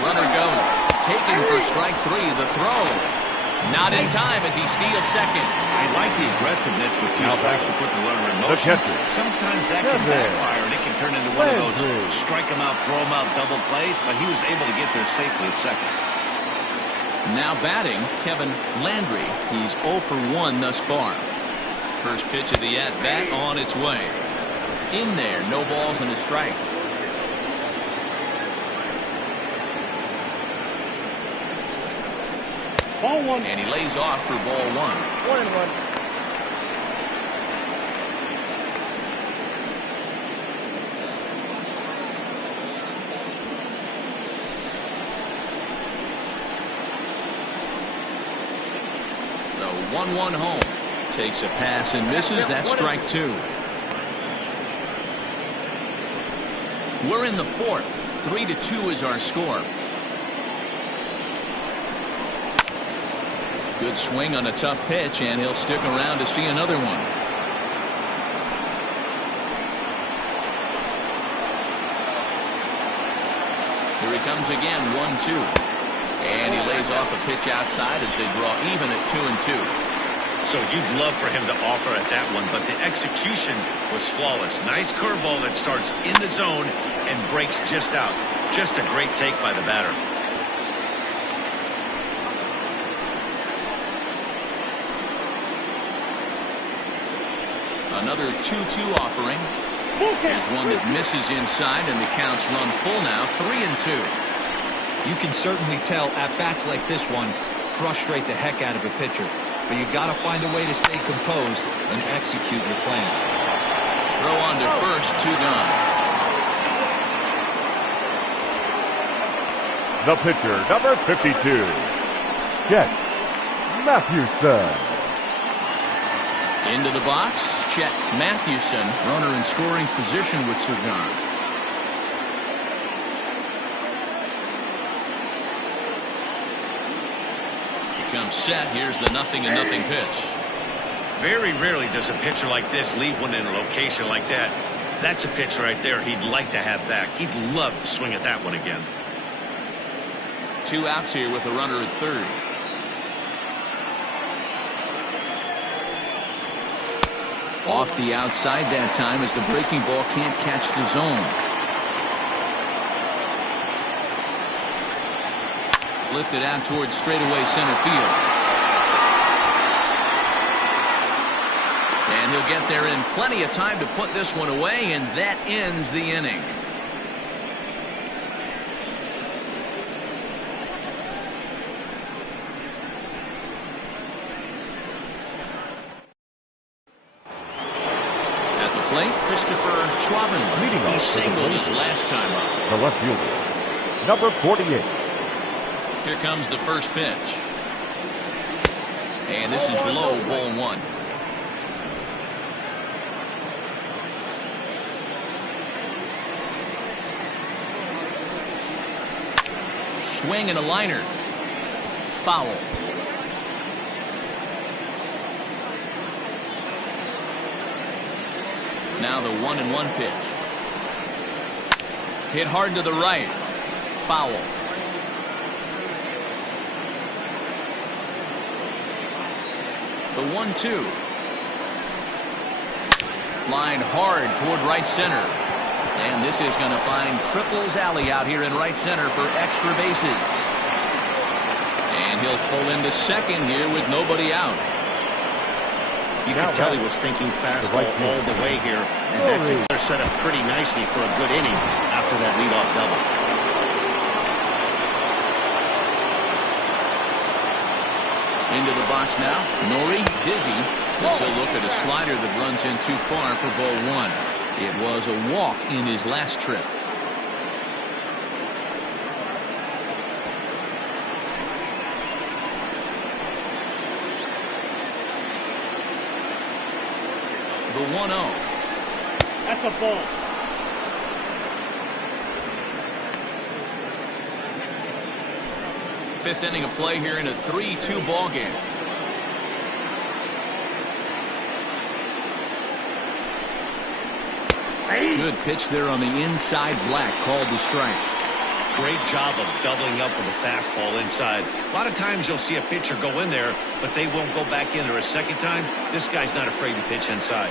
Runner goes. Taken for strike 3. The throw. Not in time as he steals second. I like the aggressiveness with 2 strikes to put the runner in motion. Sometimes that can backfire and it can turn into one of those strike him out, throw him out double plays, but he was able to get there safely at second. Now batting, Kevin Landry. He's 0 for 1 thus far. First pitch of the at-bat on its way. In there, no balls and a strike. Ball 1. And he lays off for ball 1. 1-1. The 1-1 home. Takes a pass and misses. That's strike 2. We're in the fourth. 3-2 is our score. Good swing on a tough pitch, and he'll stick around to see another one. Here he comes again, 1-2. And he lays off a pitch outside as they draw even at 2-2. So you'd love for him to offer at that one, but the execution was flawless. Nice curveball that starts in the zone and breaks just out. Just a great take by the batter. Another 2-2 offering. Here's one that misses inside, and the count's run full now, 3-2. You can certainly tell at bats like this one frustrate the heck out of a pitcher. But you got to find a way to stay composed and execute your plan. Throw on to first, 2 gone. The pitcher, number 52, Chet Mathewson. Into the box, Chet Mathewson, runner in scoring position with Surgan. He comes set. Here's the 0-0 pitch. Very rarely does a pitcher like this leave one in a location like that. That's a pitch right there he'd like to have back. He'd love to swing at that one again. 2 outs here with a runner at third. Off the outside that time as the breaking ball can't catch the zone. Lifted out towards straightaway center field. And he'll get there in plenty of time to put this one away, and that ends the inning. At the plate, Christopher Schwabenland. He singled his last time up. The left fielder, number 48. Here comes the first pitch. And this is low, ball 1. Swing and a liner. Foul. Now the 1-1 pitch. Hit hard to the right. Foul. The 1-2. Line hard toward right center. And this is going to find Triples Alley out here in right center for extra bases. And he'll pull into second here with nobody out. You can tell he was thinking fastball all the way here, and that's set up pretty nicely for a good inning after that leadoff double. Into the box now, Nori Dizzy. As he'll look at a slider that runs in too far for ball 1. It was a walk in his last trip. The 1-0. That's a ball. Fifth inning of play here in a 3-2 ball game. Good pitch there on the inside, Black called the strike. Great job of doubling up with a fastball inside. A lot of times you'll see a pitcher go in there, but they won't go back in there a second time. This guy's not afraid to pitch inside.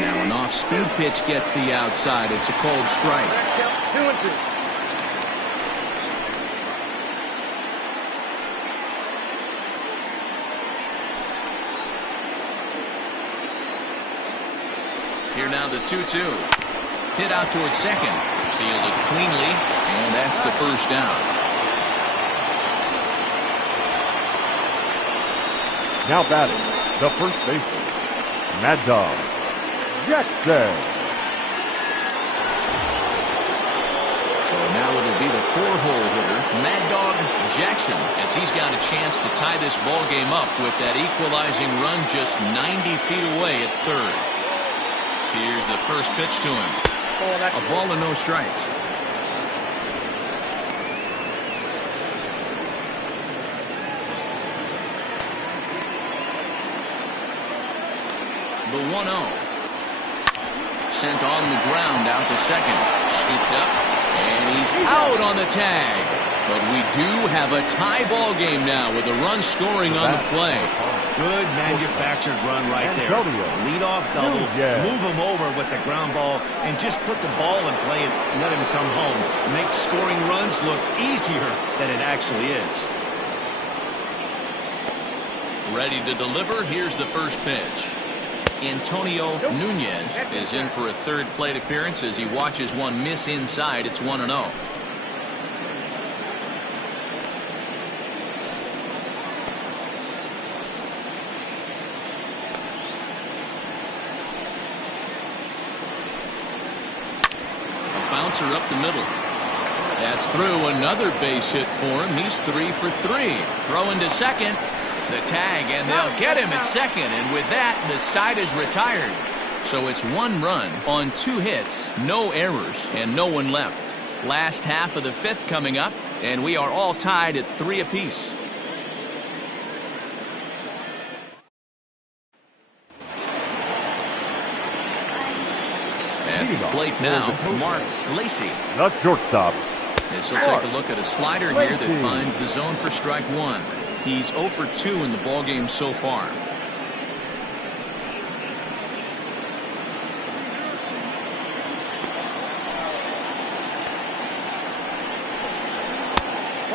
Now an off-speed pitch gets the outside. It's a called strike. 2-2. Here now the 2-2. Hit out towards second. Fielded cleanly, and that's the first down. Now batting, the first baseman, Mad Dog Jackson. So now it'll be the 4-hole hitter, Mad Dog Jackson, as he's got a chance to tie this ball game up with that equalizing run just 90 feet away at third. Here's the first pitch to him. A ball and no strikes. The 1-0. Sent on the ground out to second. Scooped up. And he's out on the tag. But we do have a tie ball game now with a run scoring on the play. Good manufactured run right there. Lead off double, move him over with the ground ball, and just put the ball in play and let him come home. Make scoring runs look easier than it actually is. Ready to deliver. Here's the first pitch. Antonio Nunez is in for a third plate appearance as he watches one miss inside. It's 1-0. Bouncer up the middle. That's through. Another base hit for him. He's 3 for 3. Throwing to second. The tag, and they'll get him at second. And with that, the side is retired. So it's 1 run on 2 hits, no errors, and no one left. Last half of the 5th coming up. And we are all tied at 3 apiece. At the plate now, Mark Lacey. Not shortstop. This will take a look at a slider here that finds the zone for strike 1. He's 0 for 2 in the ballgame so far.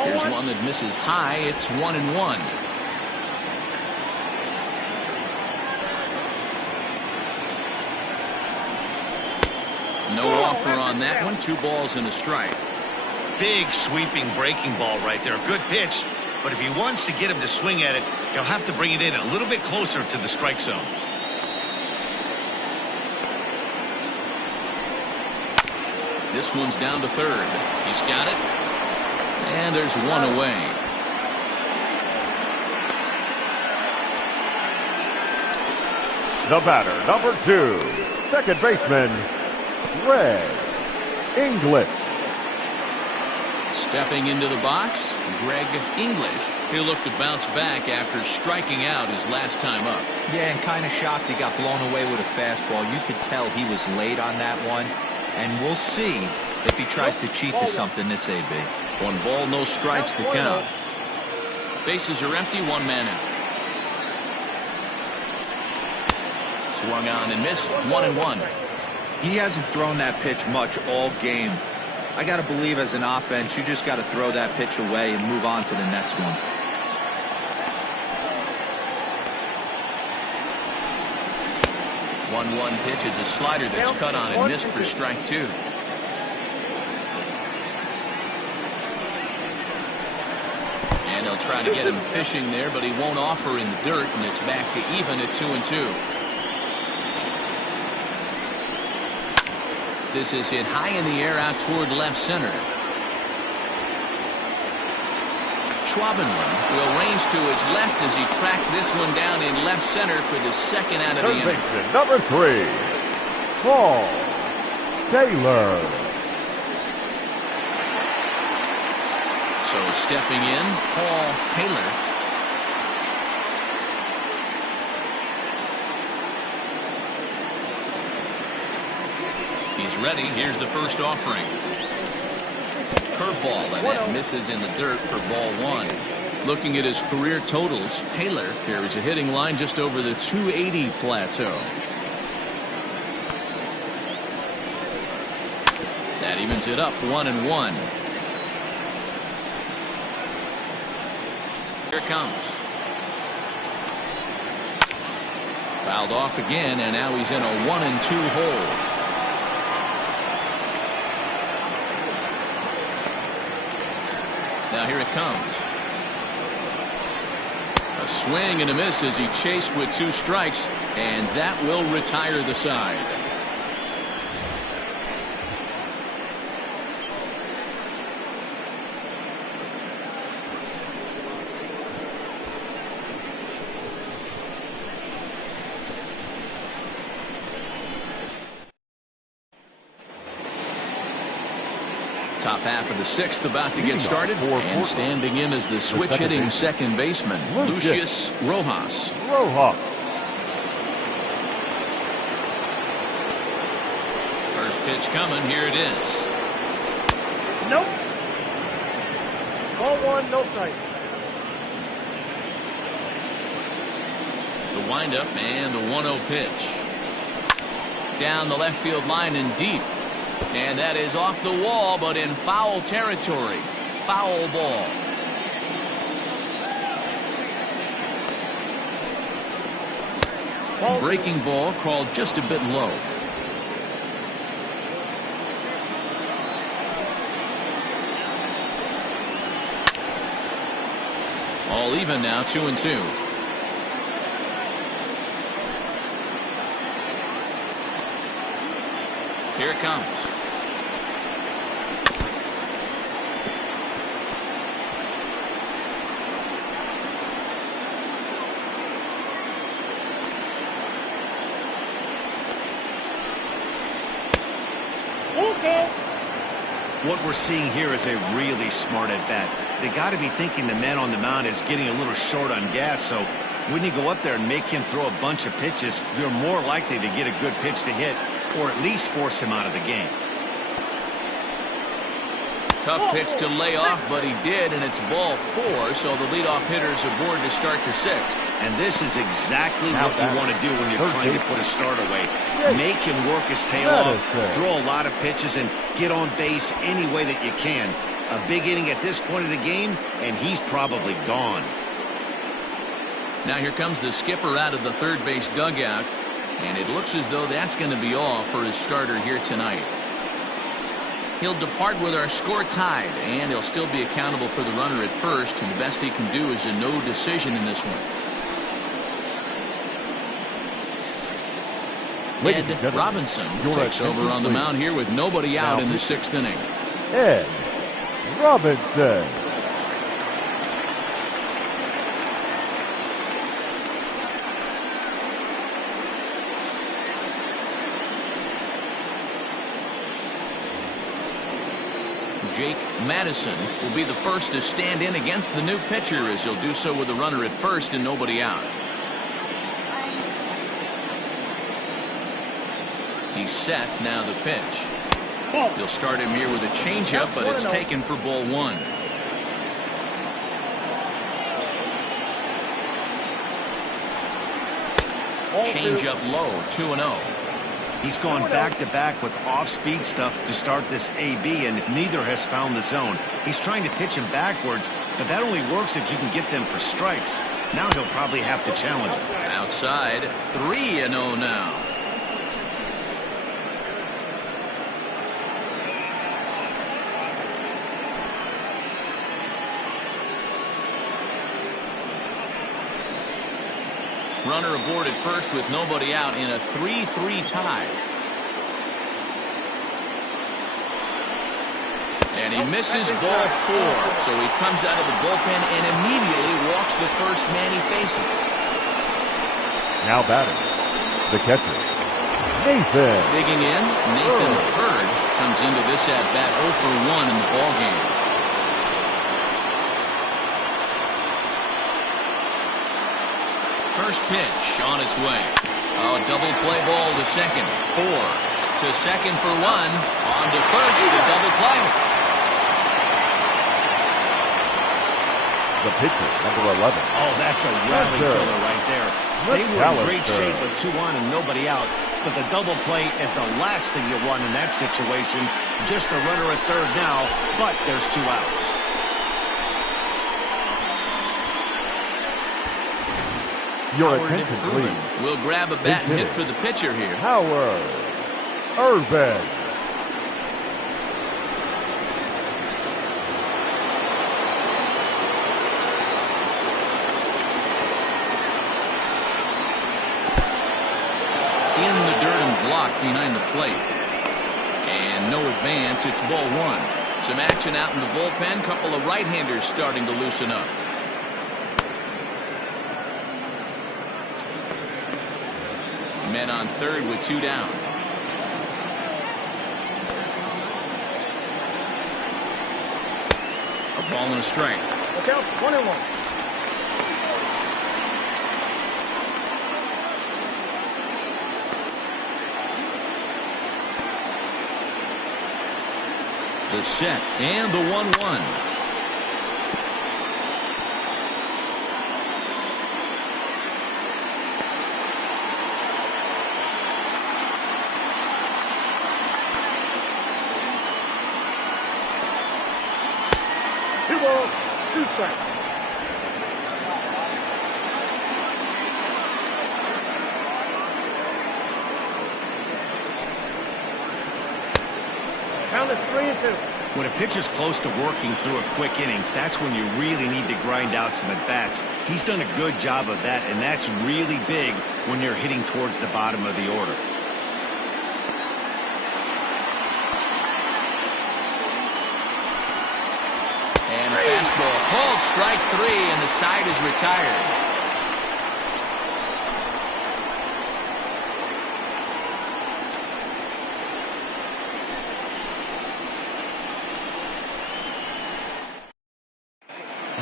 Here's one that misses high. It's 1-1. No offer on that one. 2 balls and a strike. Big sweeping breaking ball right there. Good pitch. But if he wants to get him to swing at it, he'll have to bring it in a little bit closer to the strike zone. This one's down to third. He's got it. And there's one away. The batter, number 2, second baseman, Greg English. Stepping into the box, Greg English. He'll look to bounce back after striking out his last time up. Yeah, and kind of shocked he got blown away with a fastball. You could tell he was late on that one. And we'll see if he tries to cheat to something this AB. 1 ball, no strikes the count. Bases are empty, 1 man out. Swung on and missed, 1-1. He hasn't thrown that pitch much all game. I got to believe as an offense, you just got to throw that pitch away and move on to the next one. One pitch is a slider that's cut on and missed for strike 2. And they'll try to get him fishing there, but he won't offer in the dirt, and it's back to even at 2-2. This is hit high in the air out toward left center. Schwabenland will range to his left as he tracks this one down in left center for the second out of the inning. Number 3, Paul Taylor. So stepping in, Paul Taylor. He's ready. Here's the first offering. Curveball, and that misses in the dirt for ball 1. Looking at his career totals, Taylor carries a hitting line just over the 280 plateau. That evens it up, 1-1. Here it comes. Fouled off again, and now he's in a 1-2 hole. Now here it comes. A swing and a miss as he chased with 2 strikes, and that will retire the side. Top half of the 6th about to get started, and standing in as the switch hitting second baseman, Lucius Rojas. First pitch coming. Here it is. Nope. Ball 1, no strike. The windup and the 1-0 pitch. Down the left field line and deep. And that is off the wall, but in foul territory. Foul ball. Breaking ball called just a bit low. All even now, 2-2. Here it comes. What we're seeing here is a really smart at-bat. They got to be thinking the man on the mound is getting a little short on gas, so when you go up there and make him throw a bunch of pitches, you're more likely to get a good pitch to hit or at least force him out of the game. Tough pitch to lay off, but he did, and it's ball 4, so the leadoff hitter's aboard to start the 6th. And this is exactly what you want to do when you're trying to put a start away. Make him work his tail off, throw a lot of pitches, and get on base any way that you can. A big inning at this point of the game, and he's probably gone. Now here comes the skipper out of the third base dugout, and it looks as though that's going to be all for his starter here tonight. He'll depart with our score tied, and he'll still be accountable for the runner at first, and the best he can do is a no decision in this one. Ed Robinson takes over on the mound here with nobody out in the 6th inning. Ed Robinson. Jake Madison will be the first to stand in against the new pitcher, as he'll do so with a runner at first and nobody out. He's set. Now the pitch. He'll start him here with a changeup, but it's taken for ball 1. Changeup low, 2-0. He's gone back-to-back with off-speed stuff to start this AB, and neither has found the zone. He's trying to pitch him backwards, but that only works if you can get them for strikes. Now he'll probably have to challenge him. Outside, 3-0 now. Runner aboard at first with nobody out in a 3-3 tie. And he misses ball 4, so he comes out of the bullpen and immediately walks the first man he faces. Now batting, the catcher, Nathan. Digging in, Nathan Hurd comes into this at-bat 0 for 1 in the ballgame. First pitch on its way. Oh, double play ball to second. 4 to second for 1. On to first, the double play. The pitcher, number 11. Oh, that's a rally killer right there. They were in great shape with 2 on and nobody out, but the double play is the last thing you want in that situation. Just a runner at third now, but there's 2 outs. Your Howard attention, Urban please. will grab a bat and hit for the pitcher here. Howard Urban. In the dirt and blocked behind the plate. And no advance. It's ball 1. Some action out in the bullpen. Couple of right-handers starting to loosen up. Men on third with 2 down. A ball and a strike. Look out, 1-1. The set and the 1-1. Count is 3-2. When a pitcher's close to working through a quick inning, that's when you really need to grind out some at-bats. He's done a good job of that, and that's really big when you're hitting towards the bottom of the order. And a fastball called strike 3, and the side is retired.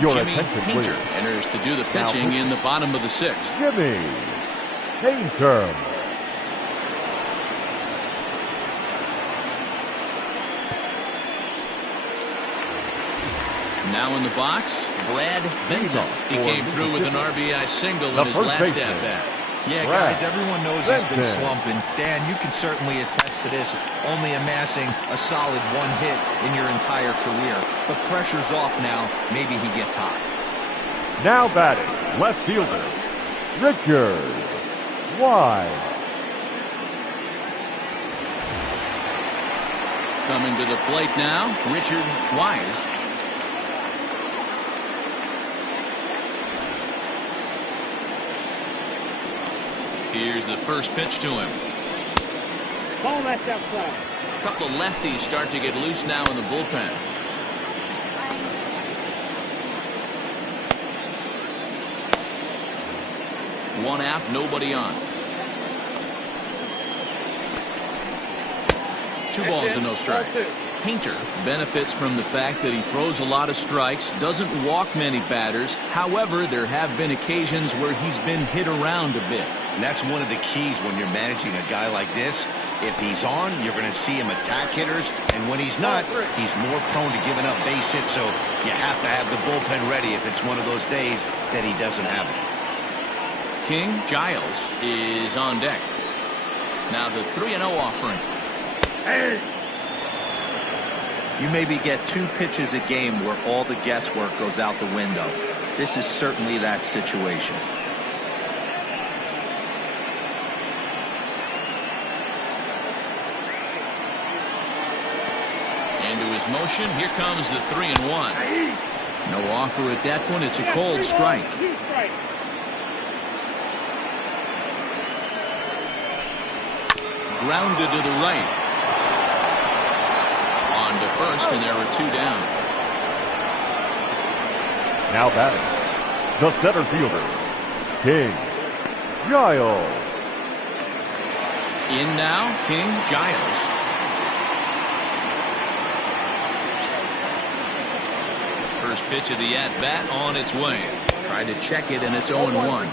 Your Jimmy attention, Painter please. enters to do the Now, pitching in the bottom of the 6th. Jimmy Painter. Now in the box, Brad Benton. He came through with an RBI single in his last at-bat. Yeah, Brad guys, everyone knows he's been Benton. slumping. Dan, you can certainly attest to this, only amassing a solid 1 hit in your entire career. But pressure's off now. Maybe he gets hot. Now batting, left fielder, Richard Wise. Coming to the plate now, Richard Wise. Here's the first pitch to him. Ball that's outside. A couple of lefties start to get loose now in the bullpen. One out, nobody on. 2 balls and no strikes. Painter benefits from the fact that he throws a lot of strikes, doesn't walk many batters. However, there have been occasions where he's been hit around a bit. And that's one of the keys when you're managing a guy like this. If he's on, you're going to see him attack hitters, and when he's not, he's more prone to giving up base hits, so you have to have the bullpen ready if it's one of those days that he doesn't have it. King Giles is on deck. Now the 3-0 offering. You maybe get 2 pitches a game where all the guesswork goes out the window. This is certainly that situation. Into his motion, here comes the 3-1. No offer at that point. It's a cold strike. Grounded to the right. On to first, and there are 2 down. Now batting, the center fielder, King Giles. In now, King Giles. First pitch of the at-bat on its way. Tried to check it, and it's 0-1.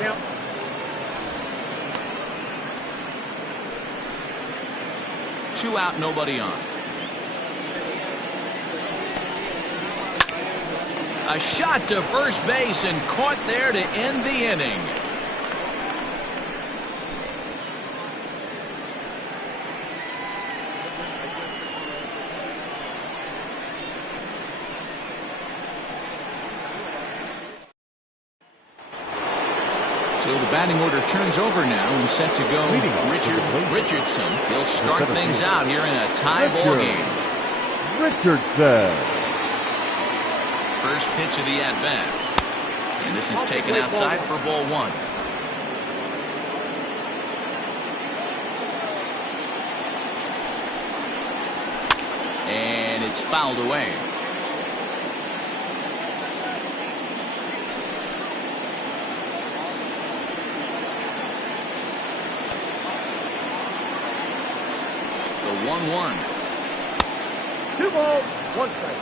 Two out, nobody on. A shot to first base and caught there to end the inning. So the batting order turns over now and set to go Richard Richardson. He'll start things out here in a tie ball game. Richardson. First pitch of the at-bat. And this is taken outside for ball 1. And it's fouled away. The 1-1. 2 balls, 1 strike.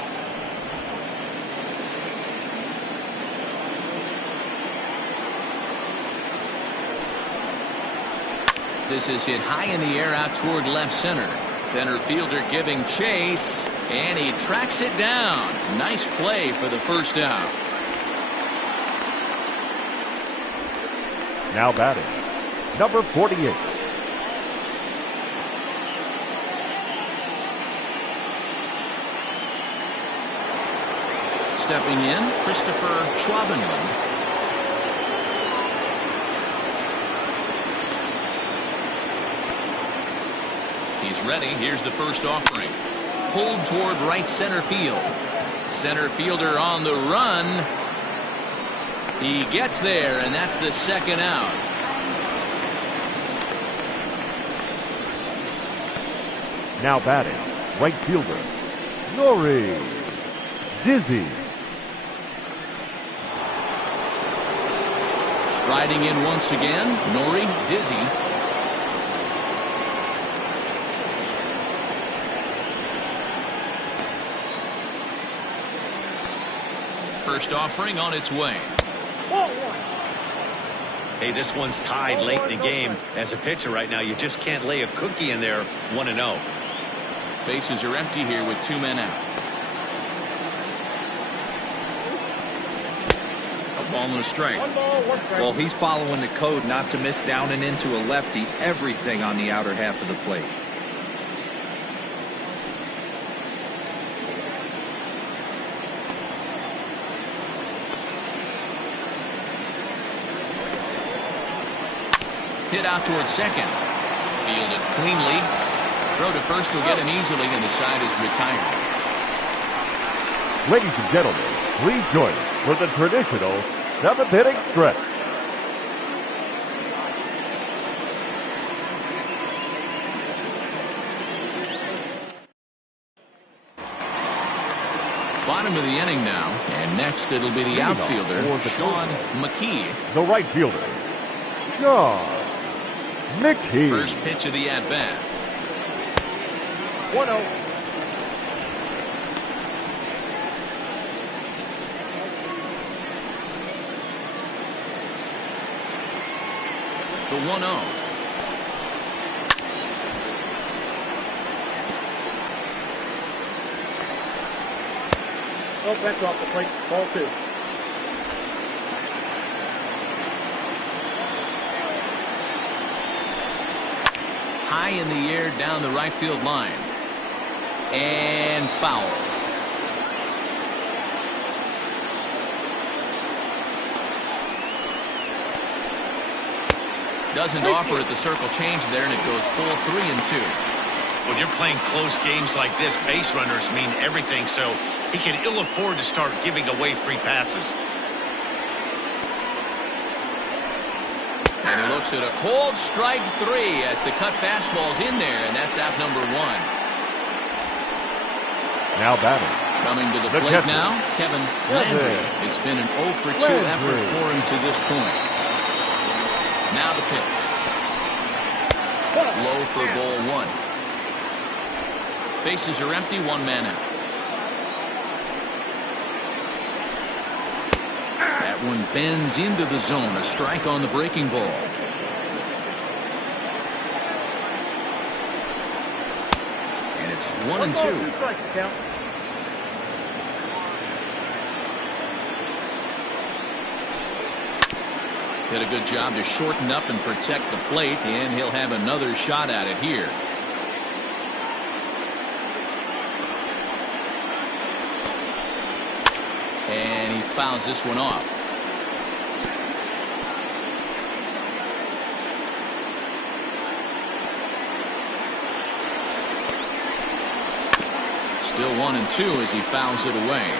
This is hit high in the air out toward left center. Center fielder giving chase, and he tracks it down. Nice play for the first out. Now batting, number 48. Stepping in, Christopher Schwabenland. He's ready. Here's the first offering. Pulled toward right center field. Center fielder on the run. He gets there, and that's the second out. Now batting, right fielder, Nori Dizzy. Striding in once again, Nori Dizzy. First offering on its way. Ball one. Hey, this one's tied late in the game. As a pitcher right now, you just can't lay a cookie in there 1-0. Bases are empty here with 2 men out. A ball and a strike. 1 ball, 1 strike. Well, he's following the code not to miss down and into a lefty. Everything on the outer half of the plate. Hit out towards second. Fielded cleanly. Throw to first will get him easily, and the side is retired. Ladies and gentlemen, please join us for the traditional 7th inning stretch. Bottom of the inning now, and next it'll be the outfielder, Sean McKee. The right fielder, Sean McKee. First pitch of the at-bat. 1-0. The 1-0. Oh, that's off the plate. Ball 2. High in the air down the right field line. And foul. Doesn't offer it the circle change there, and it goes full 3-2. When you're playing close games like this, base runners mean everything, so he can ill afford to start giving away free passes. And he looks at a cold strike 3 as the cut fastball's in there, and that's out number 1. Now batting. Coming to the plate catcher, now, Kevin Landry. It's been an 0 for 2 effort for him to this point. Now the pitch. Low for ball 1. Bases are empty, 1 man out. That one bends into the zone. A strike on the breaking ball. And it's 1-2. 2 strikes count. Did a good job to shorten up and protect the plate, and he'll have another shot at it here. And he fouls this one off. Still 1-2 as he fouls it away.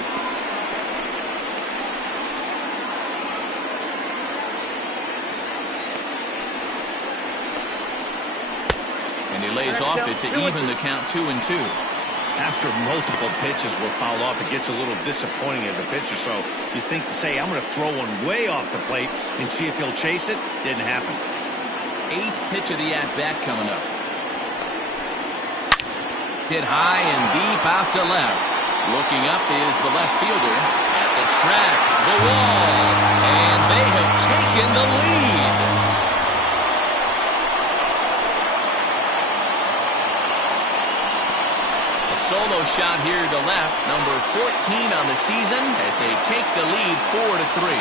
And he lays off it to even the count 2-2. After multiple pitches were fouled off, it gets a little disappointing as a pitcher. So you think, say, I'm going to throw one way off the plate and see if he'll chase it. Didn't happen. 8th pitch of the at-bat coming up. Hit high and deep out to left. Looking up is the left fielder at the track, the wall, and they have taken the lead. Solo shot here to left, number 14 on the season, as they take the lead 4-3.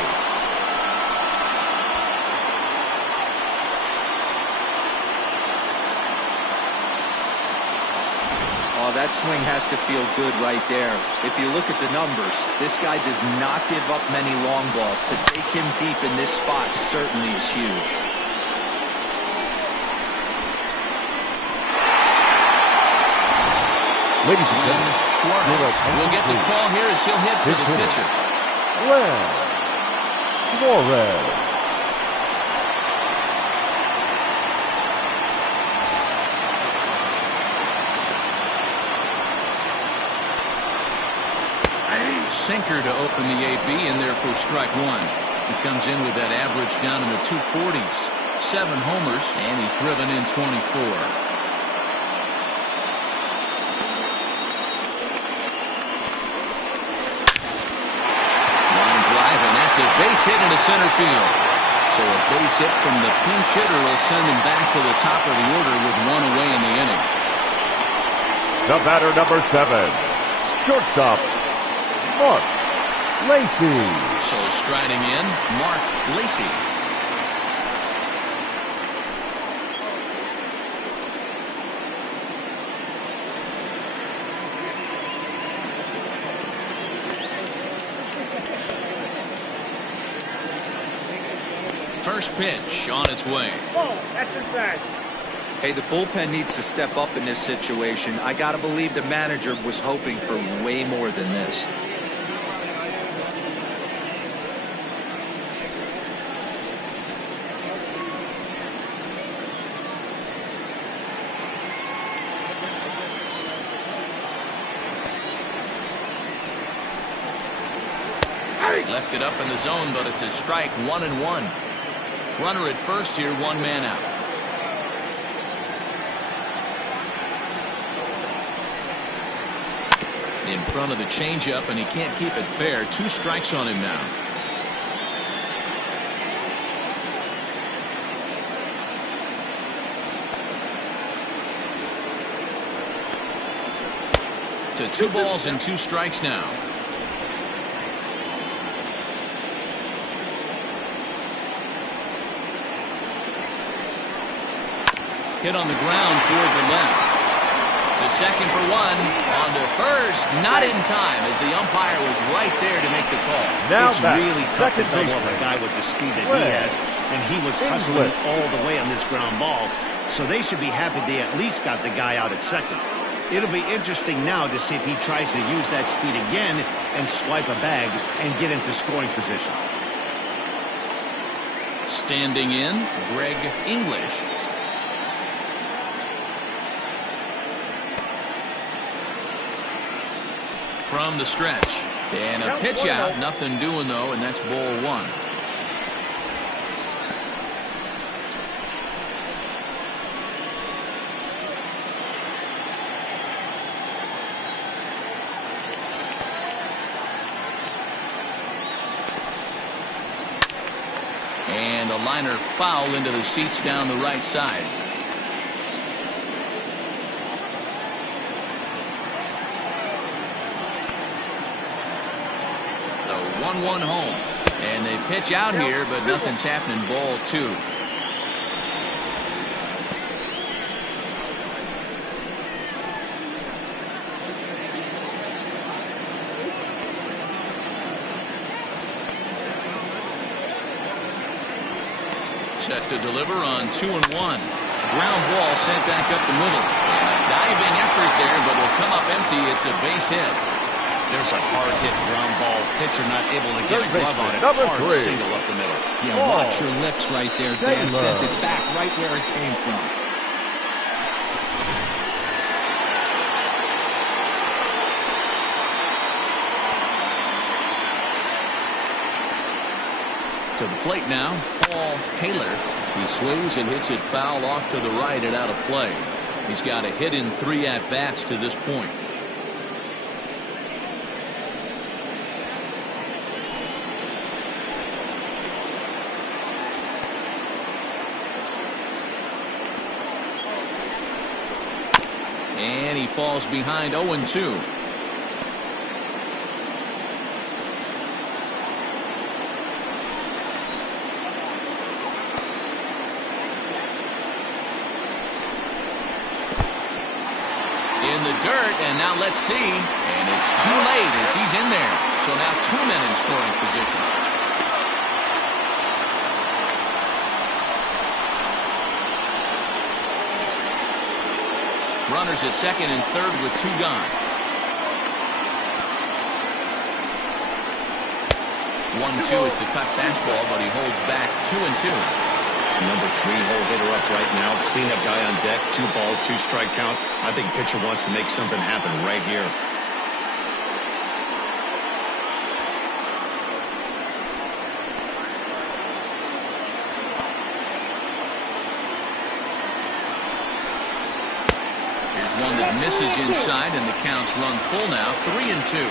Oh, that swing has to feel good right there. If you look at the numbers, this guy does not give up many long balls. To take him deep in this spot certainly is huge. Ladies and gentlemen, We'll get the call here as he'll hit for the pitcher. Glenn Suarez. Sinker to open the AB in there for strike 1. He comes in with that average down in the 240s. 7 homers, and he's driven in 24. base hit into center field. So a base hit from the pinch hitter will send him back to the top of the order with one away in the inning. The batter, number 7, shortstop, Mark Lacy. So striding in, Mark Lacy. First pitch on its way. Oh, that's inside. Hey, the bullpen needs to step up in this situation. I got to believe the manager was hoping for way more than this. Left it up in the zone, but it's a strike, 1-1. Runner at first here, one man out. In front of the changeup, and he can't keep it fair. 2 strikes on him now. To 2 balls and 2 strikes now. Hit on the ground toward the left. The second for 1. On to first. Not in time, as the umpire was right there to make the call. Now it's back, really tough to second double up baseman, a guy with the speed that Greg he has, and he was hustling English. all the way on this ground ball. So they should be happy they at least got the guy out at second. It'll be interesting now to see if he tries to use that speed again and swipe a bag and get into scoring position. Standing in, Greg English. From the stretch. And a pitch out. Nothing doing, though, and that's ball 1. And a liner foul into the seats down the right side. The 1-1 home. And they pitch out here, but nothing's happening. Ball 2. Set to deliver on 2-1. Ground ball sent back up the middle. And a diving effort there, but will come up empty. It's a base hit. There's a hard hit ground ball. Pitcher not able to get a glove on it. Number Hard 3. single up the middle. Yeah, watch your lips right there, Dan. Sent it back right where it came from. To the plate now, Paul Taylor. He swings and hits it foul off to the right and out of play. He's got a hit in 3 at-bats to this point. And he falls behind 0-2. In the dirt, and now let's see. And it's too late as he's in there. So now 2 men in scoring position. Runners at second and third with 2 gone. 1-2 is the cut fastball, but he holds back 2-2. Number 3 hole hitter up right now. Cleanup guy on deck. 2 ball, 2 strike count. I think pitcher wants to make something happen right here. Here's one that misses inside, and the count's run full now. 3-2.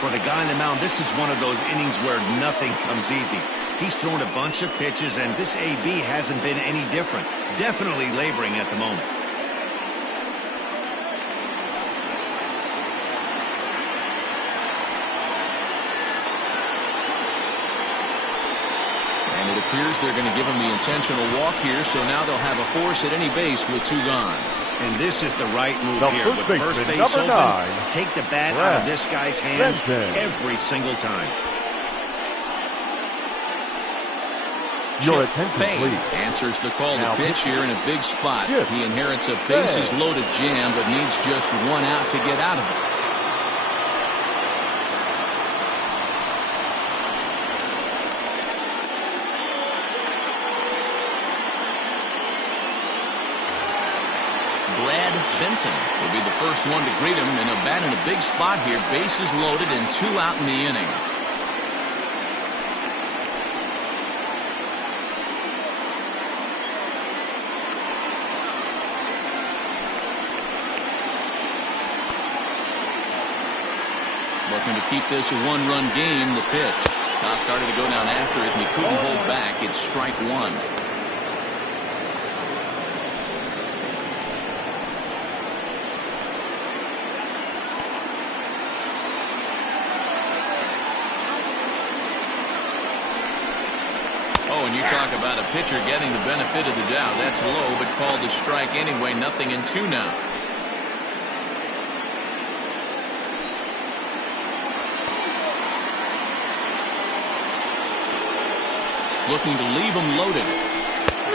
For the guy on the mound, this is one of those innings where nothing comes easy. He's thrown a bunch of pitches, and this AB hasn't been any different. Definitely laboring at the moment. And it appears they're going to give him the intentional walk here, so now they'll have a force at any base with 2 gone. And this is the right move The here. first With baseman, first base number open, 9, take the bat out of this guy's hands Benson. every single time. Your Chip attention, Fane please. answers the call Now to pitch here in a big spot. Chip He inherits a bases-loaded jam, but needs just 1 out to get out of it. Brad Benton will be the first one to greet him, and a bat in a big spot here. Bases loaded and 2 out in the inning. Looking to keep this a 1-run game. The pitch. Now started to go down after it, and he couldn't hold back. It's strike 1. Oh, and you talk about a pitcher getting the benefit of the doubt. That's low, but called a strike anyway. 0-2 now. Looking to leave him loaded.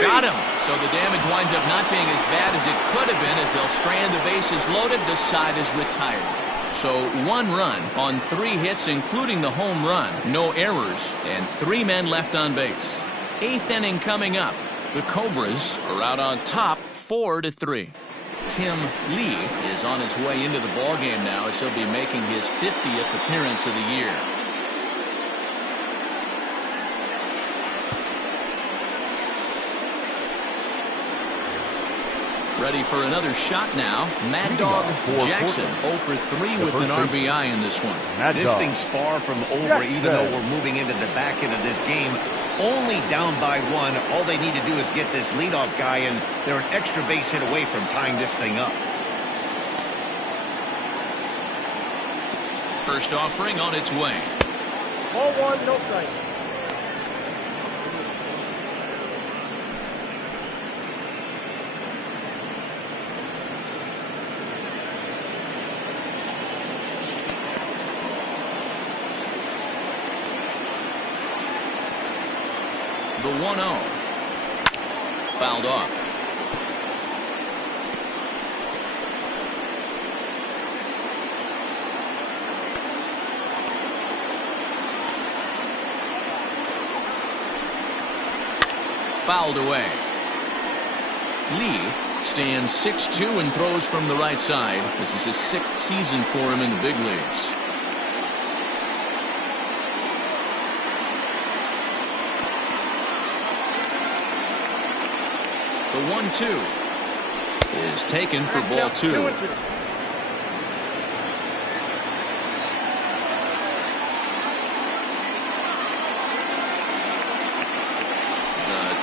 Got him. So the damage winds up not being as bad as it could have been, as they'll strand the bases loaded. This side is retired. So 1 run on 3 hits, including the home run. No errors, and 3 men left on base. 8th inning coming up. The Cobras are out on top 4-3. Tim Lee is on his way into the ballgame now, as he'll be making his 50th appearance of the year. Ready for another shot now. Mad Dog Jackson 0 for 3 with an RBI in this one. This thing's far from over, even though we're moving into the back end of this game. Only down by 1. All they need to do is get this leadoff guy, and they're an extra base hit away from tying this thing up. First offering on its way. Ball 1, no strike. The 1-0. Fouled off. Fouled away. Lee stands 6'2" and throws from the right side. This is his 6th season for him in the big leagues. The 1-2 is taken for ball 2. The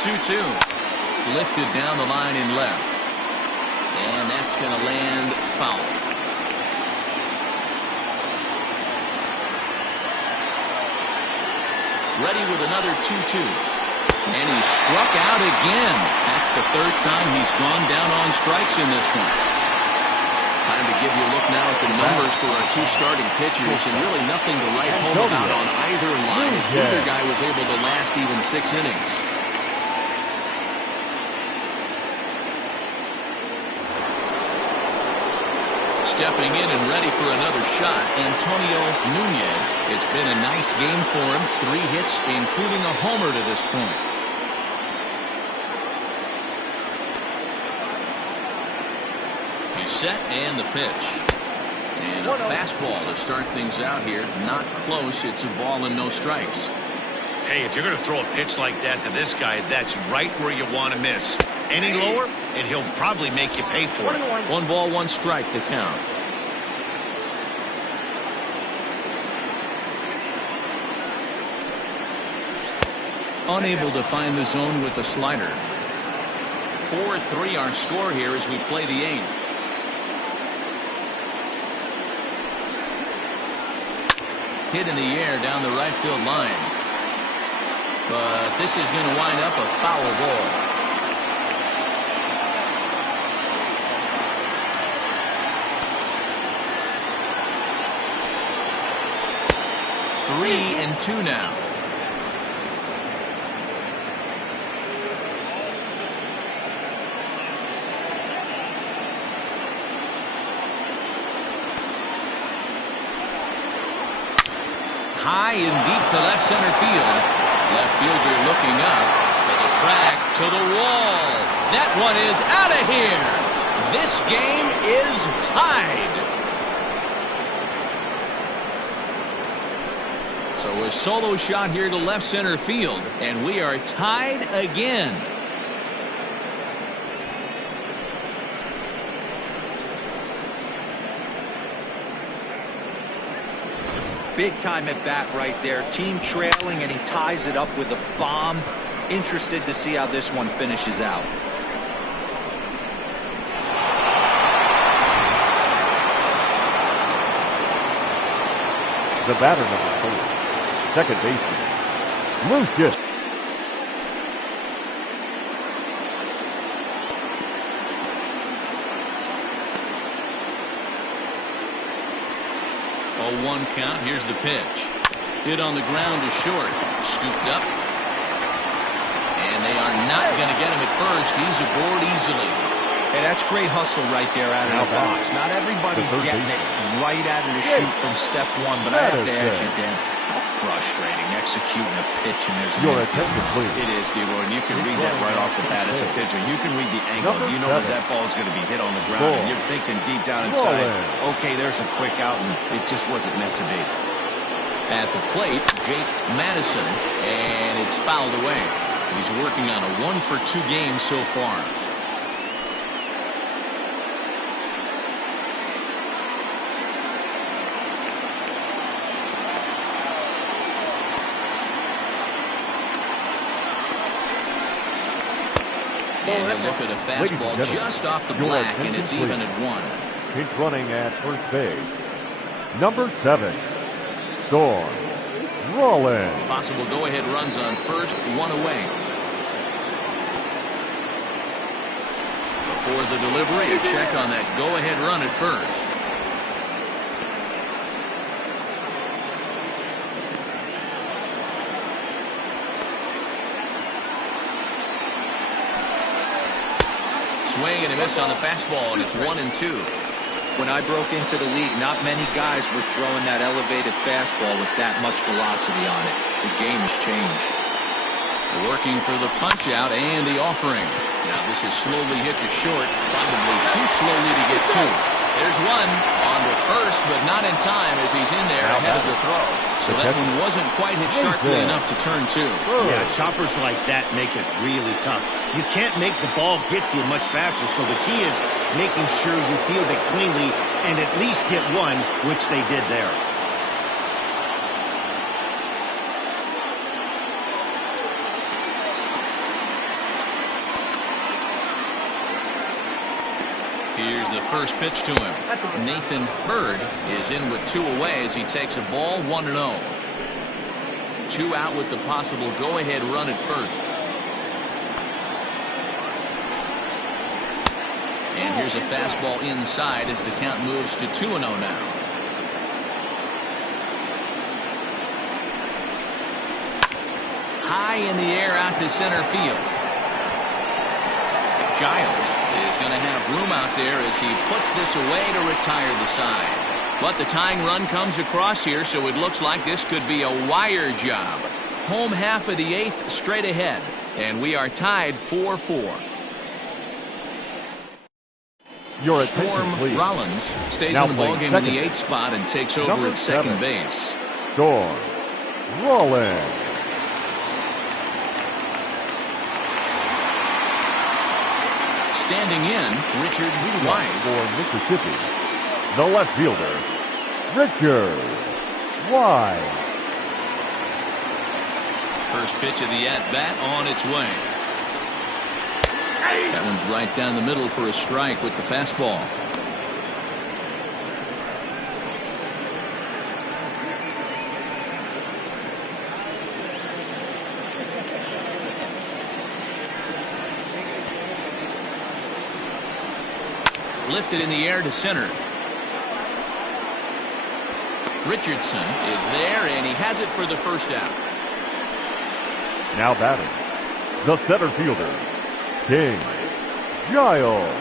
2-2 lifted down the line in left, and that's going to land foul. Ready with another 2-2. And he struck out again. That's the 3rd time he's gone down on strikes in this one. Time to give you a look now at the numbers for our 2 starting pitchers, and really nothing to write home about on either line, as neither guy was able to last even 6 innings. Stepping in and ready for another shot, Antonio Nunez. It's been a nice game for him. 3 hits, including a homer to this point. He's set, and the pitch. And a fastball to start things out here. Not close. It's a ball and no strikes. Hey, if you're going to throw a pitch like that to this guy, that's right where you want to miss. Any lower, and he'll probably make you pay for it. 1 ball, 1 strike, the count. Unable to find the zone with the slider. 4-3 our score here as we play the 8th. Hit in the air down the right field line. But this is going to wind up a foul ball. Three and two now. High and deep to left center field. Left fielder looking up to the track, to the wall. That one is out of here. This game is tied. So a solo shot here to left center field, and we are tied again. Big time at bat right there. Team trailing, and he ties it up with a bomb. Interested to see how this one finishes out. The batter, number 4, second baseman, Lucius. A 1 count. Here's the pitch. Hit on the ground to short. Scooped up. And they are not going to get him at first. He's aboard easily. Hey, that's great hustle right there out of the box. Not everybody's getting it right out of the chute from step one, but I have to ask you, Dan, how frustrating executing a pitch and there's Your attention, please. It is, D-Roy, and you can read that right off the bat as a pitcher. You can read the angle. You know that that ball is going to be hit on the ground, and you're thinking deep down inside, okay, there's a quick out, and it just wasn't meant to be. At the plate, Jake Madison, and it's fouled away. He's working on a 1-for-2 game so far. And a look at a fastball just off the black, and it's even at 1. He's running at first base. Number 7, Storm Rollins. Possible go-ahead runs on first, 1 away. Before the delivery, a check on that go-ahead run at first. Swing and a miss on the fastball, and it's 1-2. When I broke into the league, not many guys were throwing that elevated fastball with that much velocity on it. The game has changed. Working for the punch out and the offering. Now this is slowly hit to short, probably too slowly to get to. There's one on the first, but not in time as he's in there ahead of the throw. So that one wasn't quite hit sharply enough to turn 2. Yeah, choppers like that make it really tough. You can't make the ball get to you much faster, so the key is making sure you field it cleanly and at least get one, which they did there. Here's the first pitch to him. Nathan Hurd is in with 2 away as he takes a ball 1-0. 2 out with the possible go-ahead run at first. And here's a fastball inside as the count moves to 2-0 now. High in the air out to center field. Giles is going to have room out there as he puts this away to retire the side. But the tying run comes across here, so it looks like this could be a wire job. Home half of the 8th straight ahead, and we are tied 4-4. Storm Rollins stays in the ballgame in the 8th spot and takes over at second base. Storm Rollins. Standing in, Richard Wise. For Mississippi, the left fielder, Richard Wise. First pitch of the at-bat on its way. That one's right down the middle for a strike with the fastball. Lifted in the air to center. Richardson is there, and he has it for the first out. Now batting, the center fielder, King Giles.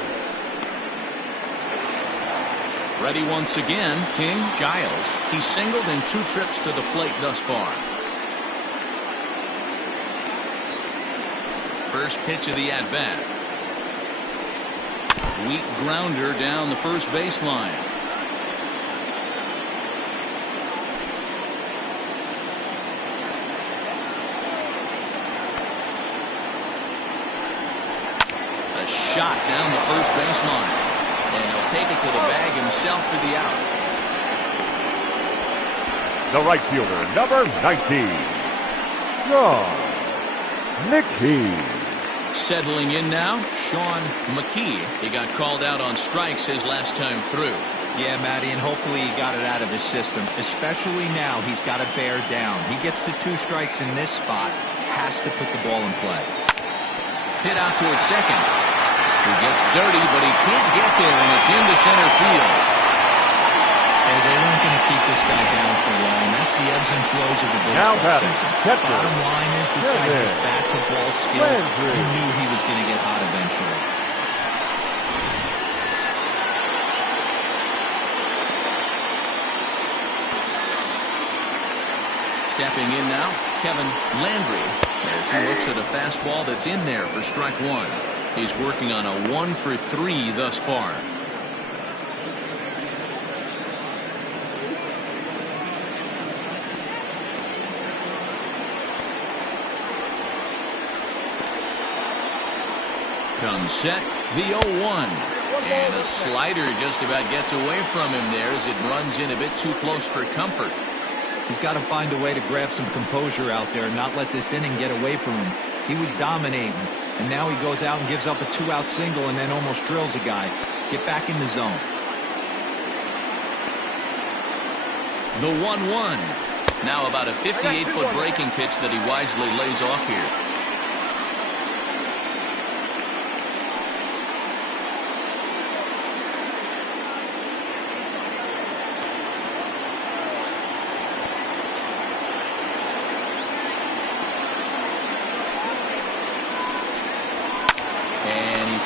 Ready once again, King Giles. He's singled in 2 trips to the plate thus far. First pitch of the at-bat. Weak grounder down the first baseline. A shot down the first baseline. And he'll take it to the bag himself for the out. The right fielder, number 19, Sean McKee. Settling in now, Sean McKee. He got called out on strikes his last time through. Yeah, Matty, and hopefully he got it out of his system. Especially now, he's got to bear down. He gets the 2 strikes in this spot, has to put the ball in play. Hit out toward second. He gets dirty, but he can't get there, and it's into center field. Hey, they weren't going to keep this guy down for long. That's the ebbs and flows of the baseball season. Bottom line is this guy has bat-to-ball skills. You knew he was going to get hot eventually. Stepping in now, Kevin Landry, as he looks at a fastball that's in there for strike 1. He's working on a 1 for 3 thus far. Comes set, the 0-1. And a slider just about gets away from him there as it runs in a bit too close for comfort. He's got to find a way to grab some composure out there and not let this inning get away from him. He was dominating, and now he goes out and gives up a 2-out single and then almost drills a guy. Get back in the zone. The 1-1. Now about a 58-foot breaking pitch that he wisely lays off here.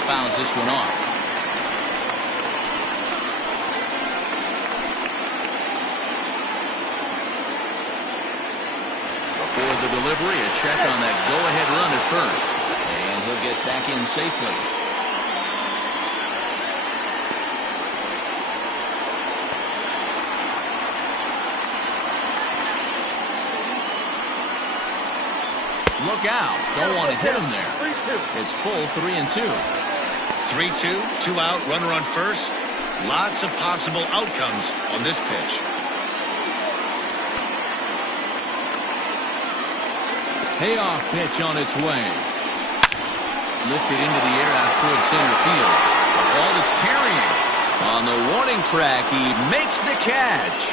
Fouls this one off. Before the delivery, a check on that go-ahead run at first. And he'll get back in safely. Look out. Don't want to hit him there. It's full 3-2. 3-2, 2 out, runner on first. Lots of possible outcomes on this pitch. Payoff pitch on its way. Lifted into the air out towards center field. A ball that's carrying. On the warning track, he makes the catch.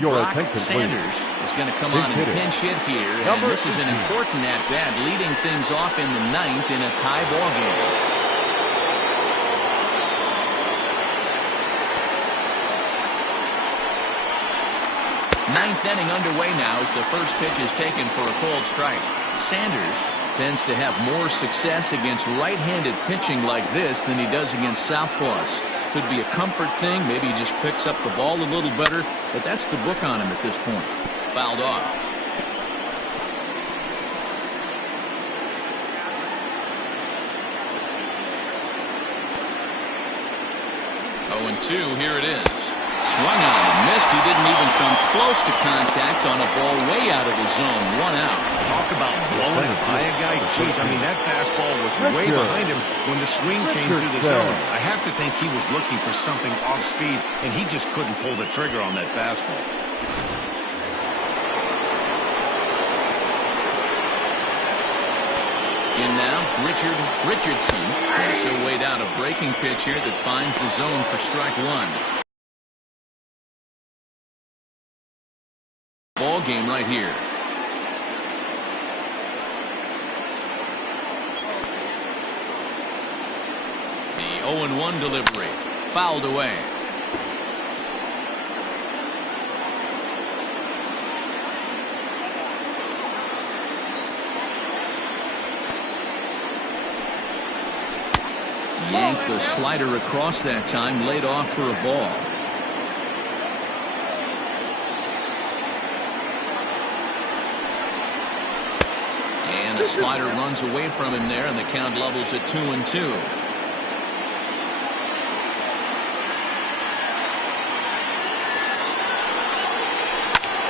Brock Sanders is going to come on and pinch hit here, and this is an important at-bat, leading things off in the 9th in a tie ball game. Ninth inning underway now as the first pitch is taken for a cold strike. Sanders tends to have more success against right-handed pitching like this than he does against southpaws. Could be a comfort thing. Maybe he just picks up the ball a little better. But that's the book on him at this point. Fouled off. 0-2. Here it is. Swung on and missed. He didn't even come close to contact on a ball way out of the zone. 1 out. Talk about blowing by a guy. Jeez, I mean, that fastball was way behind him when the swing came through the zone. I have to think he was looking for something off speed, and he just couldn't pull the trigger on that fastball. In now, Richardson. Also weighed out a breaking pitch here that finds the zone for strike 1. Ball game right here. The 0-1 delivery. Fouled away. Yanked the slider across that time, laid off for a ball. And the slider runs away from him there, and the count levels at 2-2.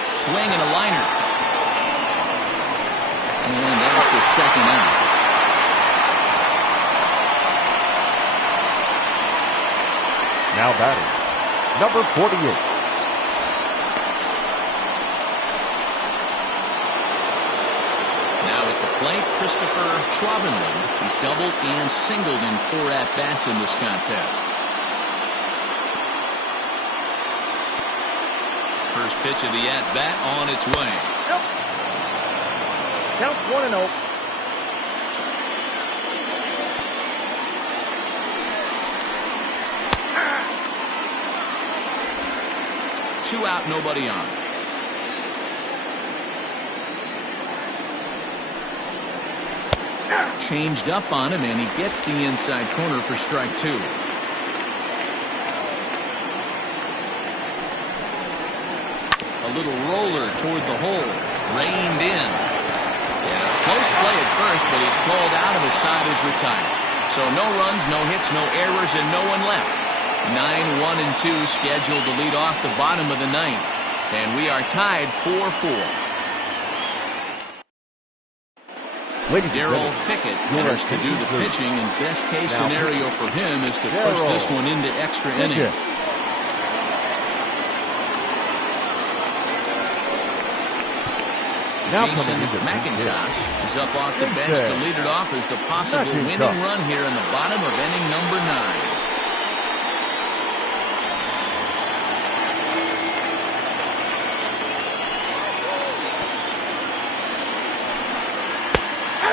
Swing and a liner. And that's the second out. Now batting, number 48. Now at the plate, Christopher Schwabenland. He's doubled and singled in 4 at-bats in this contest. First pitch of the at-bat on its way. Yep. Count 1-0. 2 out, nobody on. Changed up on him, and he gets the inside corner for strike 2. A little roller toward the hole. Reined in. Yeah, close play at first, but he's called out of his side is retired. So no runs, no hits, no errors, and no one left. 9-1-2 scheduled to lead off the bottom of the 9th. And we are tied 4-4. Darrell Pickett enters to do the pitching, and best case scenario for him is to push this one into extra innings. Jason McIntosh is up off the bench to lead it off as the possible winning run here in the bottom of inning number 9.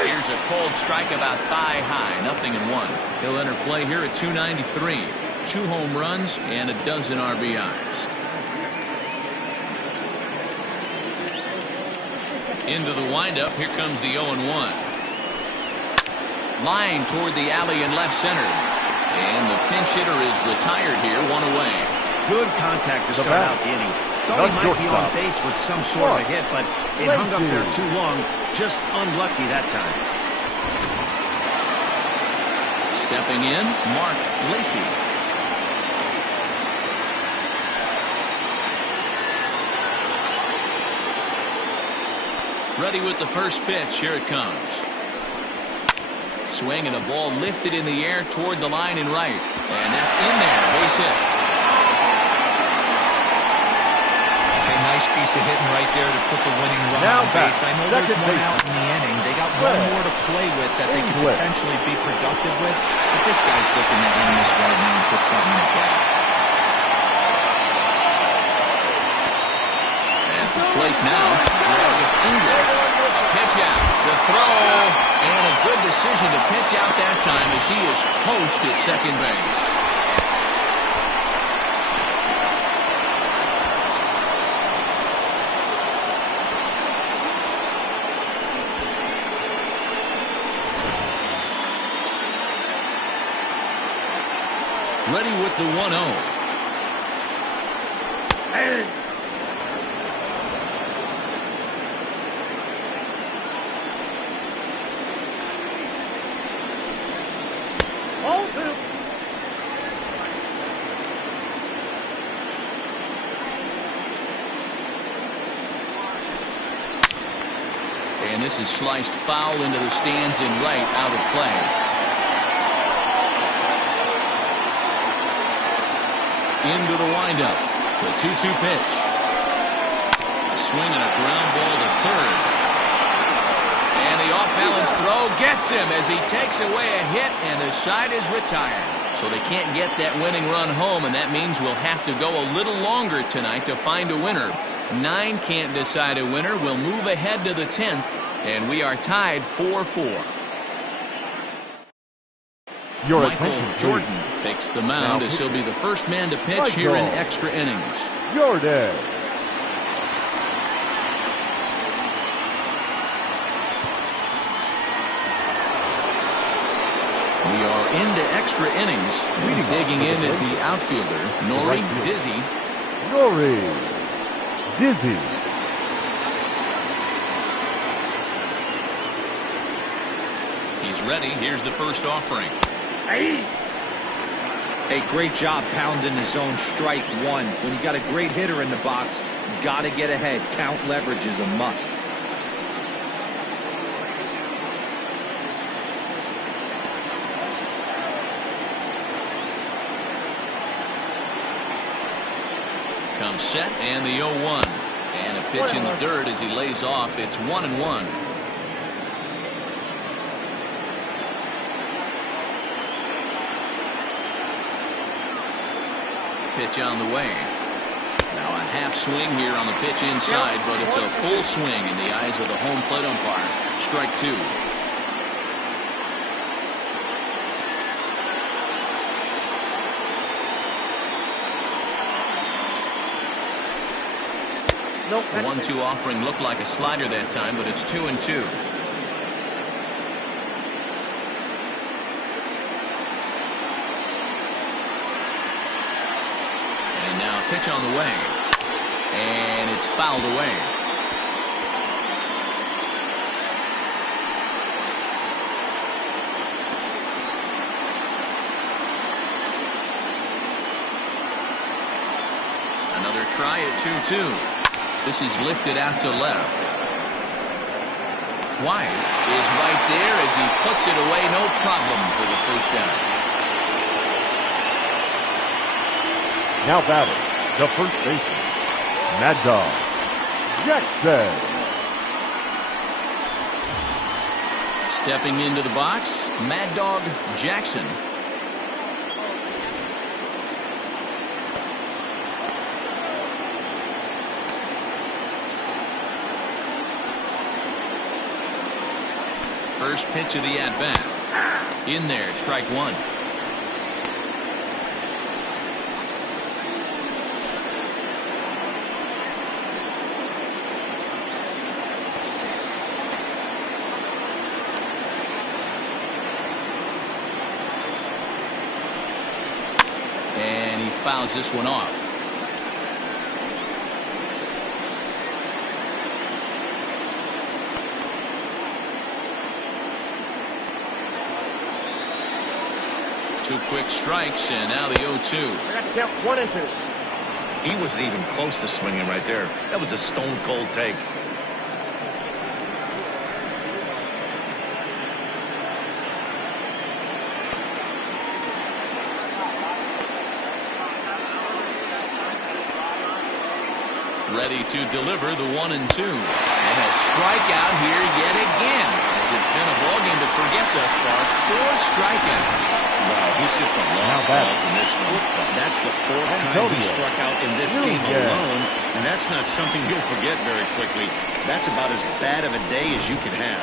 Here's a cold strike about thigh high, 0-1. He'll enter play here at 293. 2 home runs and a dozen RBIs. Into the windup, here comes the 0-1. Line toward the alley in left center. And the pinch hitter is retired here, 1 away. Good contact to start out the inning. Thought he might be on base with some sort of a hit, but it hung up there too long. Just unlucky that time. Stepping in, Mark Lacy. Ready with the first pitch. Here it comes. Swing and a ball lifted in the air toward the line and right. And that's in there. Base hit. Nice piece of hitting right there to put the winning run on base. I know there's 1 out in the inning. They got 1 more to play with that they could potentially be productive with. But this guy's looking to end this right now and put something in the gap. At the plate now, Greg English. A pitch out. The throw. And a good decision to pitch out that time as he is toast at second base. Ready with the 1-0. And this is sliced foul into the stands in right, out of play. Into the windup. The 2-2 pitch. A swing and a ground ball to third. And the off-balance throw gets him as he takes away a hit, and the side is retired. So they can't get that winning run home, and that means we'll have to go a little longer tonight to find a winner. 9 can't decide a winner. We'll move ahead to the 10th, and we are tied 4-4. Michael Jordan takes the mound as he'll be the first man to pitch here in extra innings. Jordan. We are into extra innings. Digging in is the outfielder, Nori Dizzy. Nori Dizzy. He's ready. Here's the first offering. Hey, great job pounding the zone. Strike one. When you got a great hitter in the box, got to get ahead. Count leverage is a must. Comes set and the 0-1. And a pitch in the dirt as he lays off. It's 1-1. Pitch on the way. Now a half swing here on the pitch inside, but it's a full swing in the eyes of the home plate umpire. Strike 2. Nope. The 1-2 offering looked like a slider that time, but it's 2-2. And now pitch on the way. And it's fouled away. Another try at 2-2. This is lifted out to left. Wise is right there as he puts it away. No problem for the first down. Now batting, the first baseman, Mad Dog Jackson. Stepping into the box, Mad Dog Jackson. First pitch of the at-bat. In there, strike 1. And he fouls this one off. Two quick strikes, and now the 0-2. I got to count 1 and 2. He wasn't even close to swinging right there. That was a stone cold take. Ready to deliver the 1-2. And a strikeout here yet again, as it's been a ballgame to forget thus far. 4 strikeouts. Wow, he's just a lost balls in this one. That's the 4th time he struck out in this game alone, and that's not something you'll forget very quickly. That's about as bad of a day as you can have.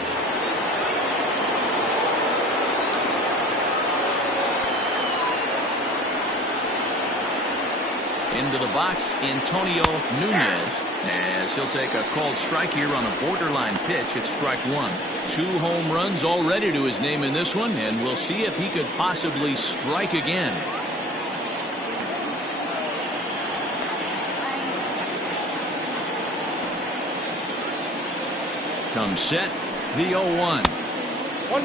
Into the box, Antonio Nunez, as he'll take a called strike here on a borderline pitch at strike 1. 2 home runs already to his name in this one, and we'll see if he could possibly strike again. Comes set, the 0-1.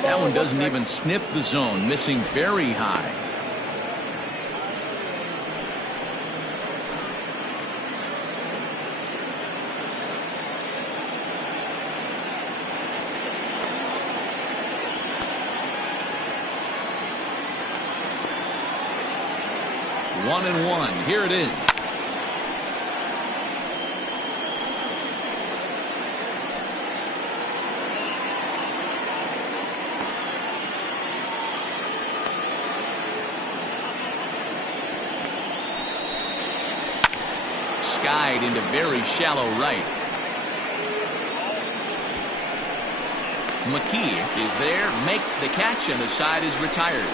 That one doesn't even sniff the zone, missing very high. 1-1. Here it is. Skied into very shallow right. McKee is there, makes the catch, and the side is retired.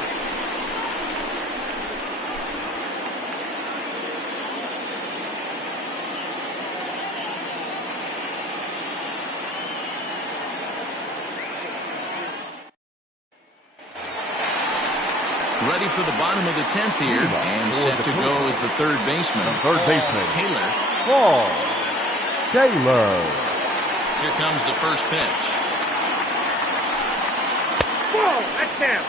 Ready for the bottom of the 10th here, and set to go as the third baseman. Taylor. Paul Taylor. Here comes the first pitch. Whoa, that's down.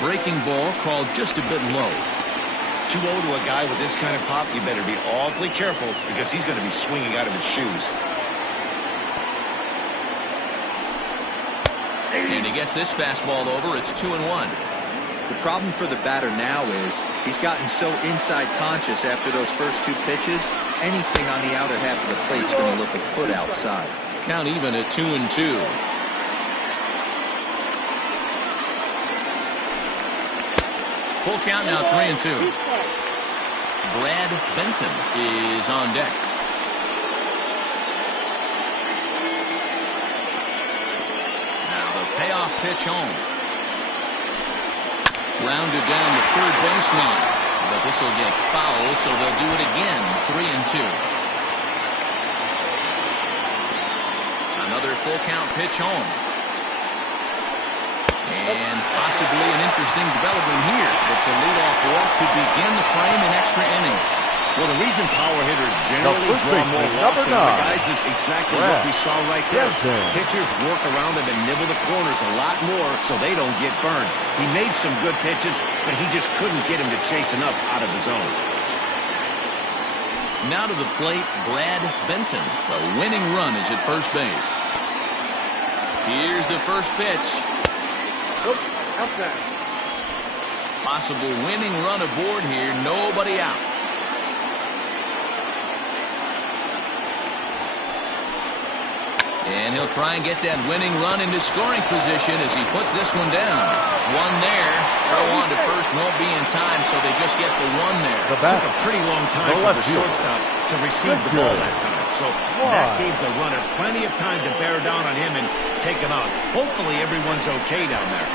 Breaking ball called just a bit low. Too low to a guy with this kind of pop, you better be awfully careful because he's going to be swinging out of his shoes. And he gets this fastball over. It's 2-1. The problem for the batter now is he's gotten so inside conscious after those first two pitches, anything on the outer half of the plate is going to look a foot outside. Count even at 2-2. Full count now, 3-2. Brad Benton is on deck. Now the payoff pitch home. Grounded down the third baseline. But this will get foul, so they'll do it again. 3-2. Another full count pitch home. And possibly an interesting development here. It's a leadoff walk to begin the frame in extra innings. Well, the reason power hitters generally draw more walks than other guys is exactly what we saw right there. Pitchers work around them and nibble the corners a lot more so they don't get burned. He made some good pitches, but he just couldn't get him to chase enough out of the zone. Now to the plate, Brad Benton. The winning run is at first base. Here's the first pitch. Nope, outside. Possible winning run aboard here. Nobody out. And he'll try and get that winning run into scoring position as he puts this one down. One there. Throw on to first won't be in time, so they just get the one there. It took a pretty long time for the shortstop to receive the ball that time. So that gave the runner plenty of time to bear down on him and take him out. Hopefully everyone's okay down there.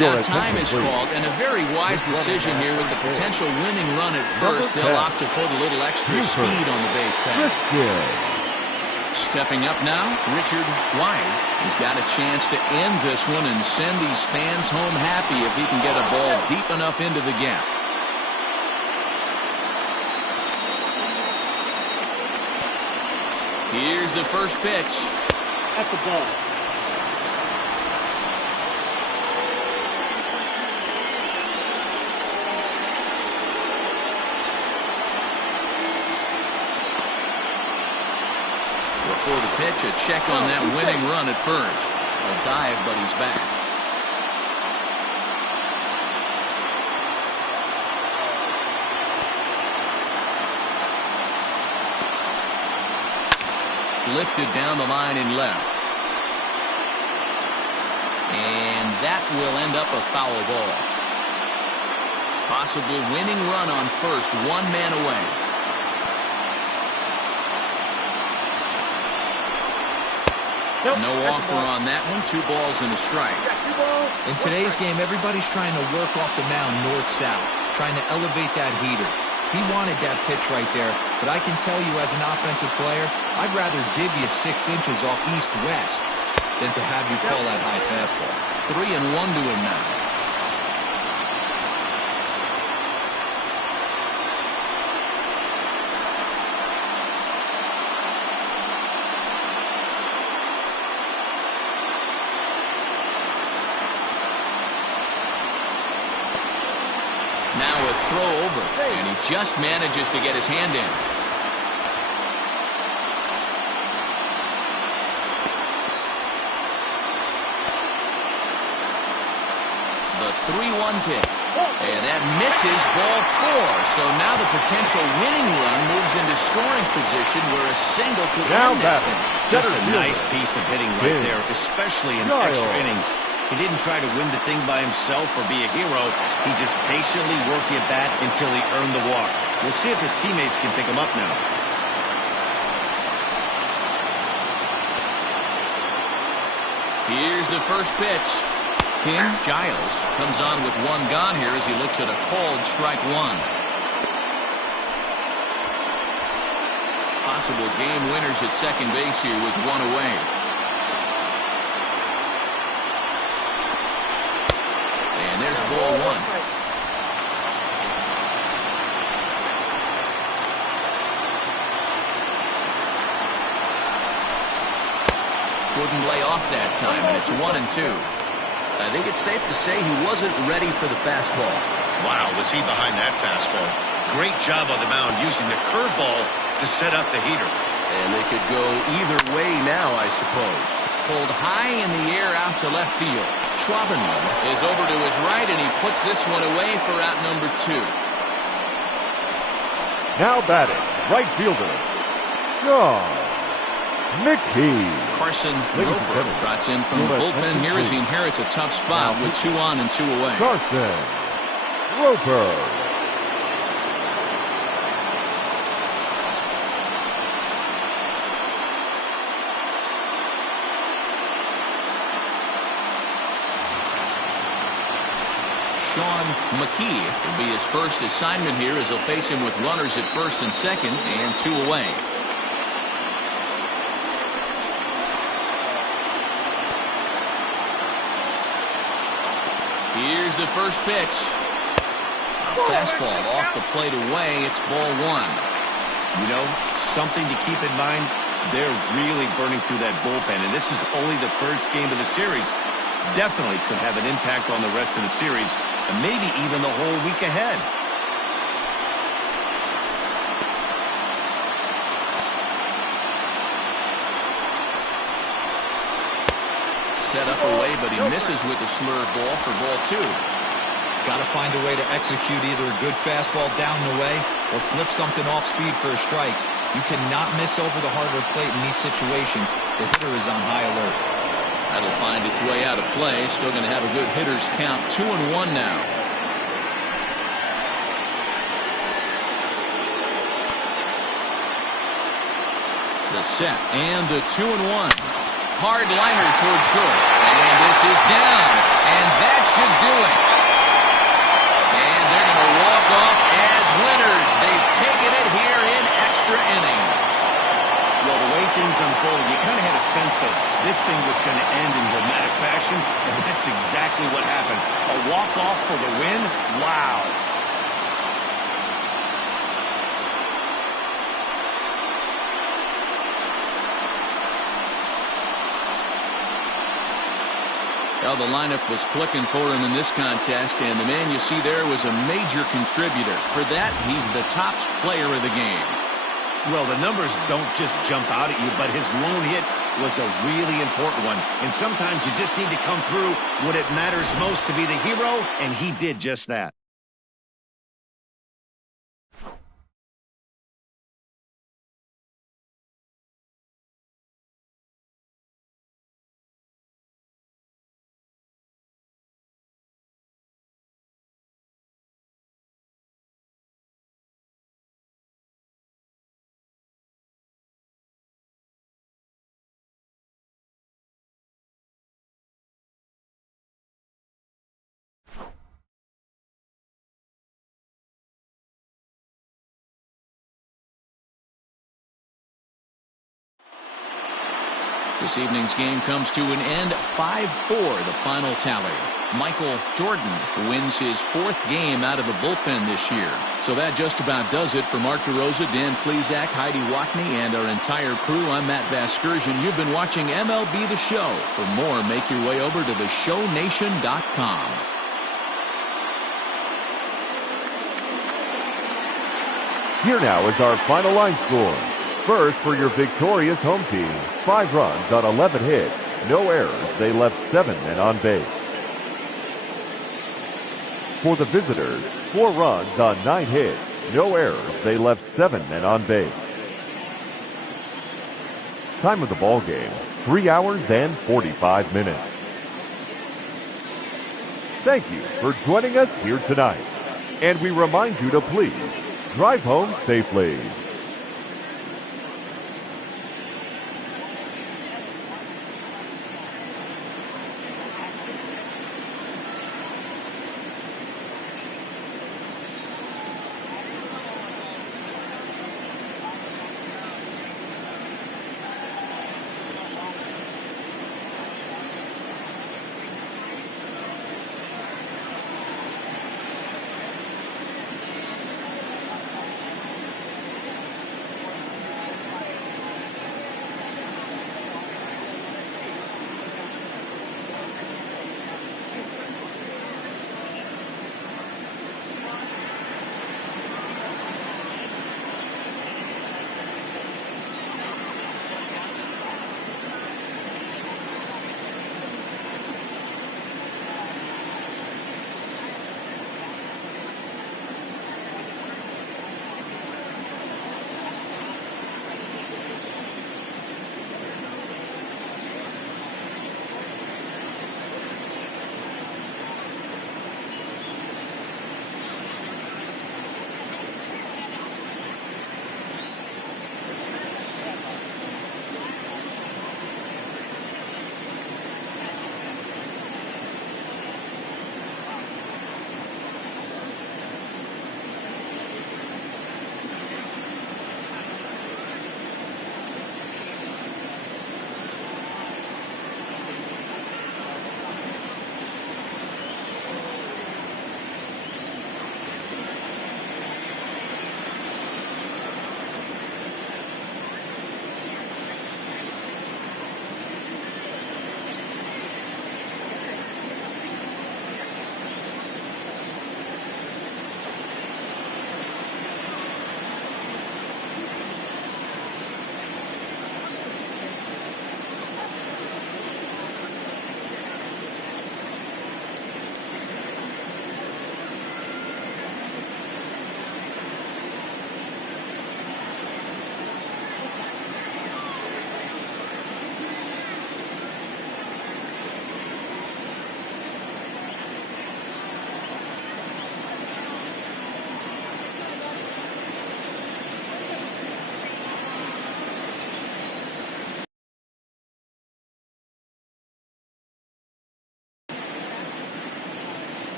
Now time is called, and a very wise decision here with the potential winning run at first. They'll opt to put a little extra speed on the base path. Stepping up now, Richard Wise. He's got a chance to end this one and send these fans home happy if he can get a ball deep enough into the gap. Here's the first pitch. At the ball. Before the pitch, a check on that winning run at first. A dive, but he's back. Lifted down the line in left. And that will end up a foul ball. Possible winning run on first, one man away. No offer on that one. 2 balls and a strike. In today's game, everybody's trying to work off the mound north-south, trying to elevate that heater. He wanted that pitch right there, but I can tell you as an offensive player, I'd rather give you 6 inches off east-west than to have you call that high fastball. 3-1 to him now. Now with throw over, and he just manages to get his hand in. The 3-1 pitch. And that misses ball 4. So now the potential winning run moves into scoring position where a single could win this thing. Just a nice piece of hitting right there, especially in extra innings. He didn't try to win the thing by himself or be a hero. He just patiently worked the at-bat until he earned the walk. We'll see if his teammates can pick him up now. Here's the first pitch. King Giles comes on with one gone here as he looks at a called strike 1. Possible game winners at second base here with one away. And there's ball 1. Couldn't lay off that time, and it's 1-2. I think it's safe to say he wasn't ready for the fastball. Wow, was he behind that fastball. Great job on the mound using the curveball to set up the heater. And they could go either way now, I suppose. Pulled high in the air out to left field. Schwabenman is over to his right, and he puts this one away for out number 2. Now batting, right fielder, John Mickey. Carson Roper trots in from the bullpen here as he inherits a tough spot with 2 on and 2 away. Carson Roper. Sean McKee will be his first assignment here as he'll face him with runners at first and second and 2 away. Here's the first pitch. Fastball off the plate away. It's ball 1. You know, something to keep in mind, they're really burning through that bullpen, and this is only the first game of the series. Definitely could have an impact on the rest of the series, and maybe even the whole week ahead. Set up away, but he misses with the slurve ball for ball 2. Got to find a way to execute either a good fastball down the way or flip something off speed for a strike. You cannot miss over the hardwood plate in these situations. The hitter is on high alert. That'll find its way out of play. Still going to have a good hitter's count. 2-1 now. The set and the 2-1. Hard liner towards short. And this is down. And that should do it. And they're going to walk off as winners. They've taken it here in extra innings. Well, the way things unfolded, you kind of had a sense that this thing was going to end in dramatic fashion, and that's exactly what happened. A walk-off for the win? Wow. Well, the lineup was clicking for him in this contest, and the man you see there was a major contributor. For that, he's the top player of the game. Well, the numbers don't just jump out at you, but his lone hit was a really important one. And sometimes you just need to come through when it matters most to be the hero, and he did just that. This evening's game comes to an end 5-4, the final tally. Michael Jordan wins his 4th game out of the bullpen this year. So that just about does it for Mark DeRosa, Dan Plesac, Heidi Watney, and our entire crew. I'm Matt Vasgersian. You've been watching MLB The Show. For more, make your way over to theshownation.com. Here now is our final line score. First, for your victorious home team, 5 runs on 11 hits, no errors. They left 7 men on base. For the visitors, 4 runs on 9 hits, no errors. They left 7 men on base. Time of the ball game, 3 hours and 45 minutes. Thank you for joining us here tonight. And we remind you to please drive home safely.